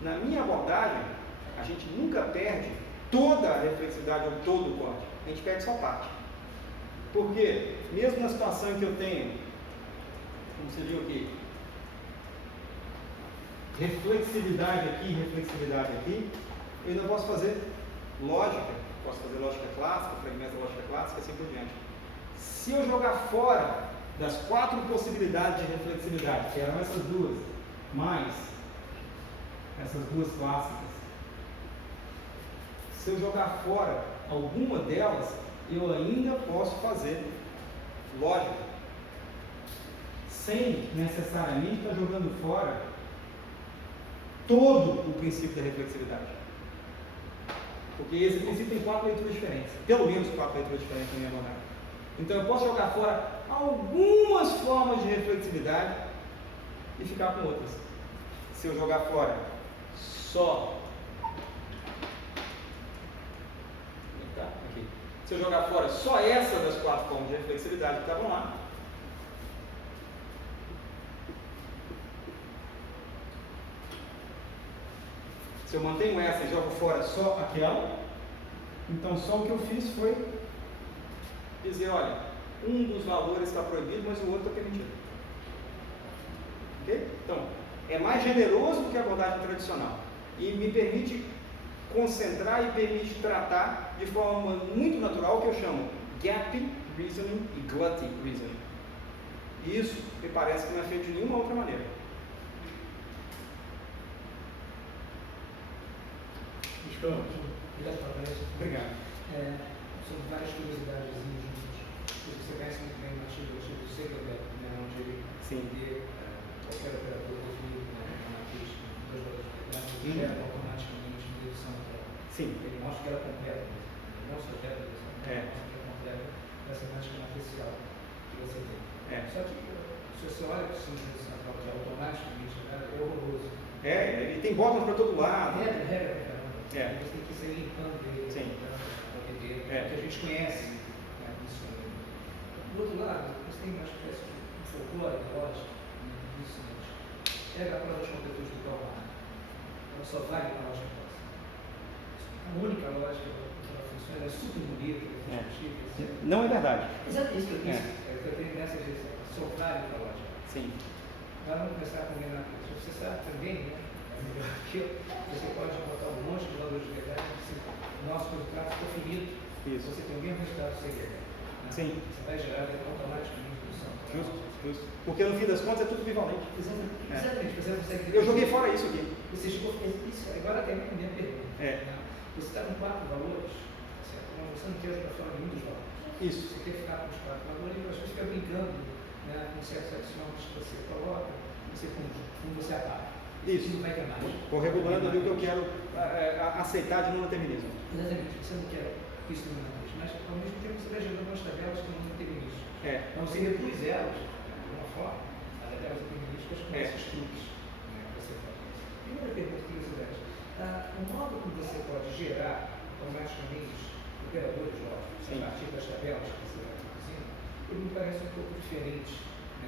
Na minha abordagem, a gente nunca perde toda a reflexividade ou todo o corte. A gente perde só parte. Porque, mesmo na situação em que eu tenho, como você viu aqui, reflexividade aqui, eu ainda posso fazer lógica, posso fazer lógica clássica, fragmentos da lógica clássica e assim por diante. Se eu jogar fora das 4 possibilidades de reflexividade, que eram essas duas, mais essas duas clássicas, se eu jogar fora alguma delas, eu ainda posso fazer lógica, sem necessariamente estar jogando fora todo o princípio da reflexividade. Porque esse princípio tem 4 leituras diferentes, pelo menos 4 leituras diferentes na minha abordagem. Então eu posso jogar fora algumas formas de reflexividade e ficar com outras. Se eu jogar fora só. Aqui. Se eu jogar fora só essa das 4 formas de reflexividade que estavam lá, se eu mantenho essa e jogo fora só aquela, então só o que eu fiz foi dizer, olha, um dos valores está proibido, mas o outro está permitido. Ok? Então, é mais generoso do que a abordagem tradicional e me permite concentrar e permite tratar de forma muito natural o que eu chamo gap reasoning e glutty reasoning. E isso me parece que não é feito de nenhuma outra maneira. Obrigado. Sobre várias curiosidades juntas. Você conhece muito bem o artigo do Segelberg, onde ele entender qualquer operador definido na matriz das valores de gera automaticamente dedução dela. Sim. Ele mostra que ela é completa, não só gera dedução, mas mostra que é completa da semântica matricial que você tem. Só que se você olha para o sistema de dedução que é automaticamente gerada, é horroroso. Ele tem botões para todo lado. Regra pra caramba. Você tem que ser limpando ele, porque a gente conhece isso. Do outro lado, você tem uma espécie de folclore, lógica, disso mesmo. Pega a prova de completude do Calmar. Ela só vale uma lógica próxima. A única lógica que ela funciona é super bonita, Não é verdade. Exato, isso que eu disse. Eu tenho nessa direção. Só vale uma lógica. Sim. Agora vamos começar a combinar com isso. Você sabe também, né? Você pode botar um monte de valores de verdade, se o nosso resultado ficou finito, você tem o mesmo resultado que você quer. Sim. Você vai gerar automaticamente solução. Justo. Porque no fim das contas é tudo bivalente. Exatamente. Você consegue. Eu joguei fora isso aqui. Você chegou a fazer isso. Agora tem a minha pergunta. Você está com 4 valores, certo? Mas você não quer jogar fora nenhum dos valores. Isso. Você quer ficar com os 4 valores e você fica brincando com certos axiomas que você coloca, como você apaga. Isso. Não vai ter mais. Estou regulando ali o que eu quero aceitar de não determinismo. Exatamente. Você não quer isso no matriz, mas ao mesmo tempo você vai gerando umas tabelas que não deterministas. Então você reduz elas, de alguma forma, as tabelas deterministas com esses truques que você faz. Primeira pergunta que você faz. O modo como você pode gerar automaticamente operadores lógicos a partir das tabelas que você vai produzindo, ele me parece um pouco diferente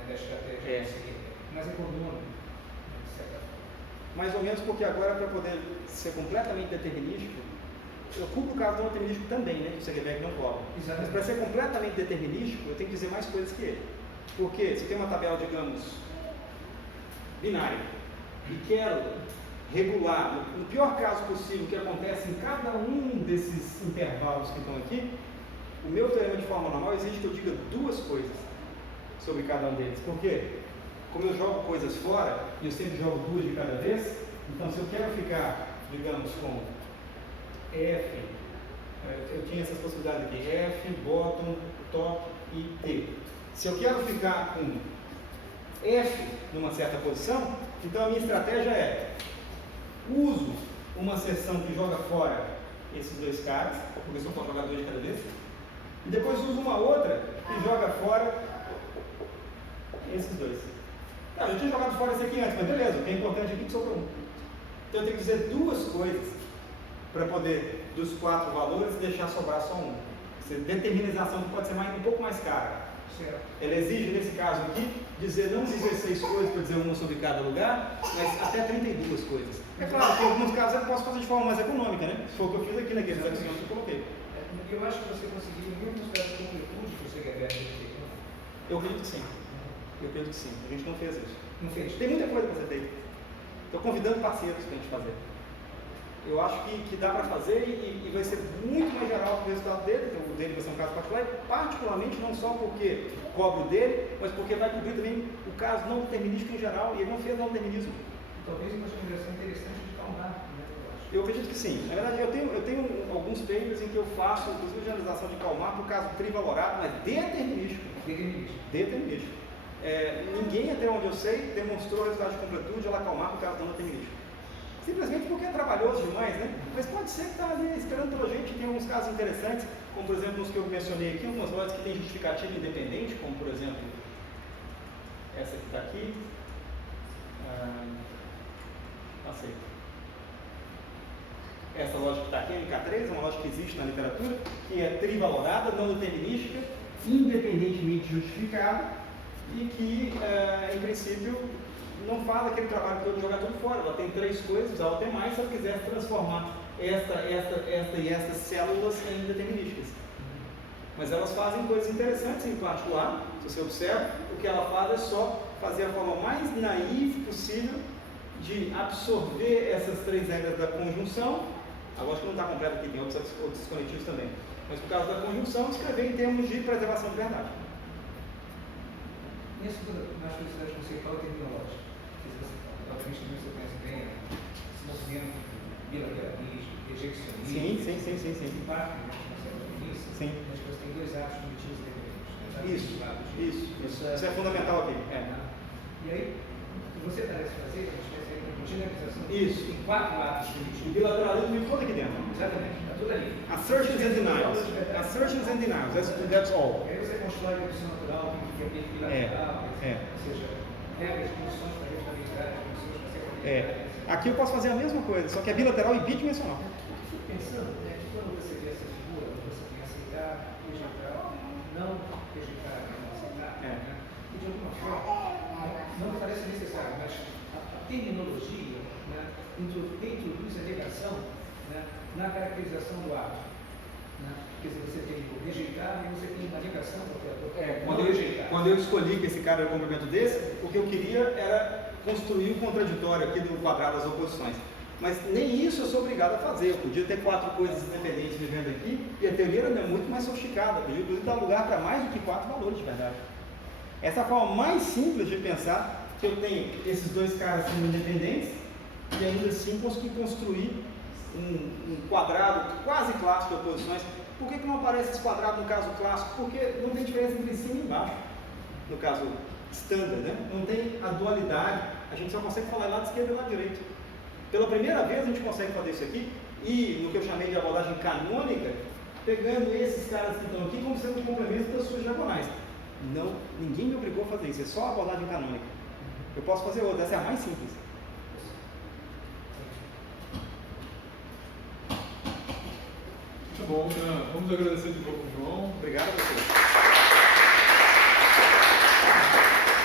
da estratégia que você quer, mais econômico, de certa forma. Mais ou menos porque agora, para poder ser completamente determinístico, eu cubro o caso do determinístico também, né? Que o Segelberg não cobra. Mas para ser completamente determinístico, eu tenho que dizer mais coisas que ele. Porque se eu tenho uma tabela, digamos, binária, e quero regular, no pior caso possível, o que acontece em cada um desses intervalos que estão aqui, o meu teorema de forma normal exige que eu diga 2 coisas sobre cada um deles. Por quê? Como eu jogo coisas fora, e eu sempre jogo 2 de cada vez, então se eu quero ficar, digamos, com F, eu tinha essas possibilidades aqui, F, bottom, top e T. Se eu quero ficar com F numa certa posição, então a minha estratégia é, uso uma seção que joga fora esses 2 caras, porque eu só posso jogar 2 de cada vez, e depois uso uma outra que joga fora esses 2. Não, eu tinha jogado fora esse aqui antes, mas beleza, o que é importante aqui é que sobrou 1. Então eu tenho que dizer 2 coisas para poder, dos 4 valores, deixar sobrar só 1. Determinização que pode ser um pouco mais cara. Certo. Ela exige, nesse caso aqui, dizer não 16 coisas para dizer uma sobre cada lugar, mas até 32 coisas. É claro que em alguns casos eu posso fazer de forma mais econômica, né? Foi o que eu fiz aqui naqueles exercícios que eu coloquei. Eu acho que você conseguiu muito nos casos de completude que você quer ver. Eu acredito que sim. Eu acredito que sim. A gente não fez isso. Não fez? Tem muita coisa para ser feita. Estou convidando parceiros para a gente fazer. Eu acho que dá para fazer e vai ser muito mais geral o resultado dele. Então, o dele vai ser um caso particular, e particularmente não só porque cobre o dele, mas porque vai cobrir também o caso não determinístico em geral, e ele não fez não determinismo. Talvez uma geração interessante de Kalmar, né? Eu acredito que sim. Na verdade, eu tenho alguns papers em que eu faço, inclusive, generalização de Kalmar por caso trivalorado, mas determinístico. Determinístico. Ninguém, até onde eu sei, demonstrou resultado de completude ou lá Kalmar por caso não determinístico. Simplesmente porque é trabalhoso demais, né? Mas pode ser que está ali esperando pela gente. Tem alguns casos interessantes, como por exemplo nos que eu mencionei aqui, algumas lojas que têm justificativa independente, como por exemplo essa que está aqui. Passei. Essa loja que está aqui, a MK3, é uma loja que existe na literatura, que é trivalorada, não determinística, independentemente justificada, e que, em princípio, não faz aquele trabalho todo de jogar tudo fora. Ela tem 3 coisas, ela tem mais se ela quiser transformar esta e estas células em determinísticas. Mas elas fazem coisas interessantes em particular. Se você observa, o que ela faz é só fazer a forma mais naive possível de absorver essas 3 regras da conjunção. Agora acho que não está completo aqui, tem outros desconectivos também. Mas por causa da conjunção, escrever em termos de preservação de verdade. E a segunda mais felicidade conceitual e terminológica? Obviamente também você conhece bem se não se lembra bilateralismo, rejeccionismo. Sim. Em parte, uma certa premissa, sim. mas você tem 2 atos cognitivos independentes. Isso é fundamental aqui. E aí, o que você parece fazer, a gente pensa em dinamização em 4 atos cognitivos. O bilateralismo vem todo aqui dentro. Exatamente, está tudo ali. Assertions and denials. Assertions and denials, that's all. Aí você constrói a opção natural, que é bilateral, ou seja, regras, condições para responsabilidade, condições para ser Aqui eu posso fazer a mesma coisa, só que é bilateral e bidimensional. Eu fico pensando, que quando você vê essa figura, você tem aceitar, rejeitar, não rejeitar, não aceitar, e de alguma forma, não me parece necessário, mas a terminologia introduz a negação na caracterização do ato. Quer dizer, você tem o rejeitar e você tem uma negação Quando eu escolhi que esse cara era um complemento desse, o que eu queria era construir o contraditório aqui do quadrado das oposições. Mas nem isso eu sou obrigado a fazer. Eu podia ter 4 coisas independentes vivendo aqui, e a teoria era muito mais sofisticada. Eu podia, inclusive, dar lugar para mais do que 4 valores de verdade. Essa é a forma mais simples de pensar que eu tenho esses 2 caras sendo independentes e ainda assim conseguir construir um quadrado quase clássico de oposições. Por que não aparece esse quadrado no caso clássico? Porque não tem diferença entre cima e embaixo, no caso standard, né? Não tem a dualidade, a gente só consegue falar lado esquerdo e lado direito. Pela primeira vez a gente consegue fazer isso aqui, e no que eu chamei de abordagem canônica, pegando esses caras que estão aqui como sendo complementos das suas diagonais. Não, ninguém me obrigou a fazer isso, é só a abordagem canônica. Eu posso fazer outra, essa é a mais simples. Muito bom, vamos agradecer de novo, João. Obrigado a você.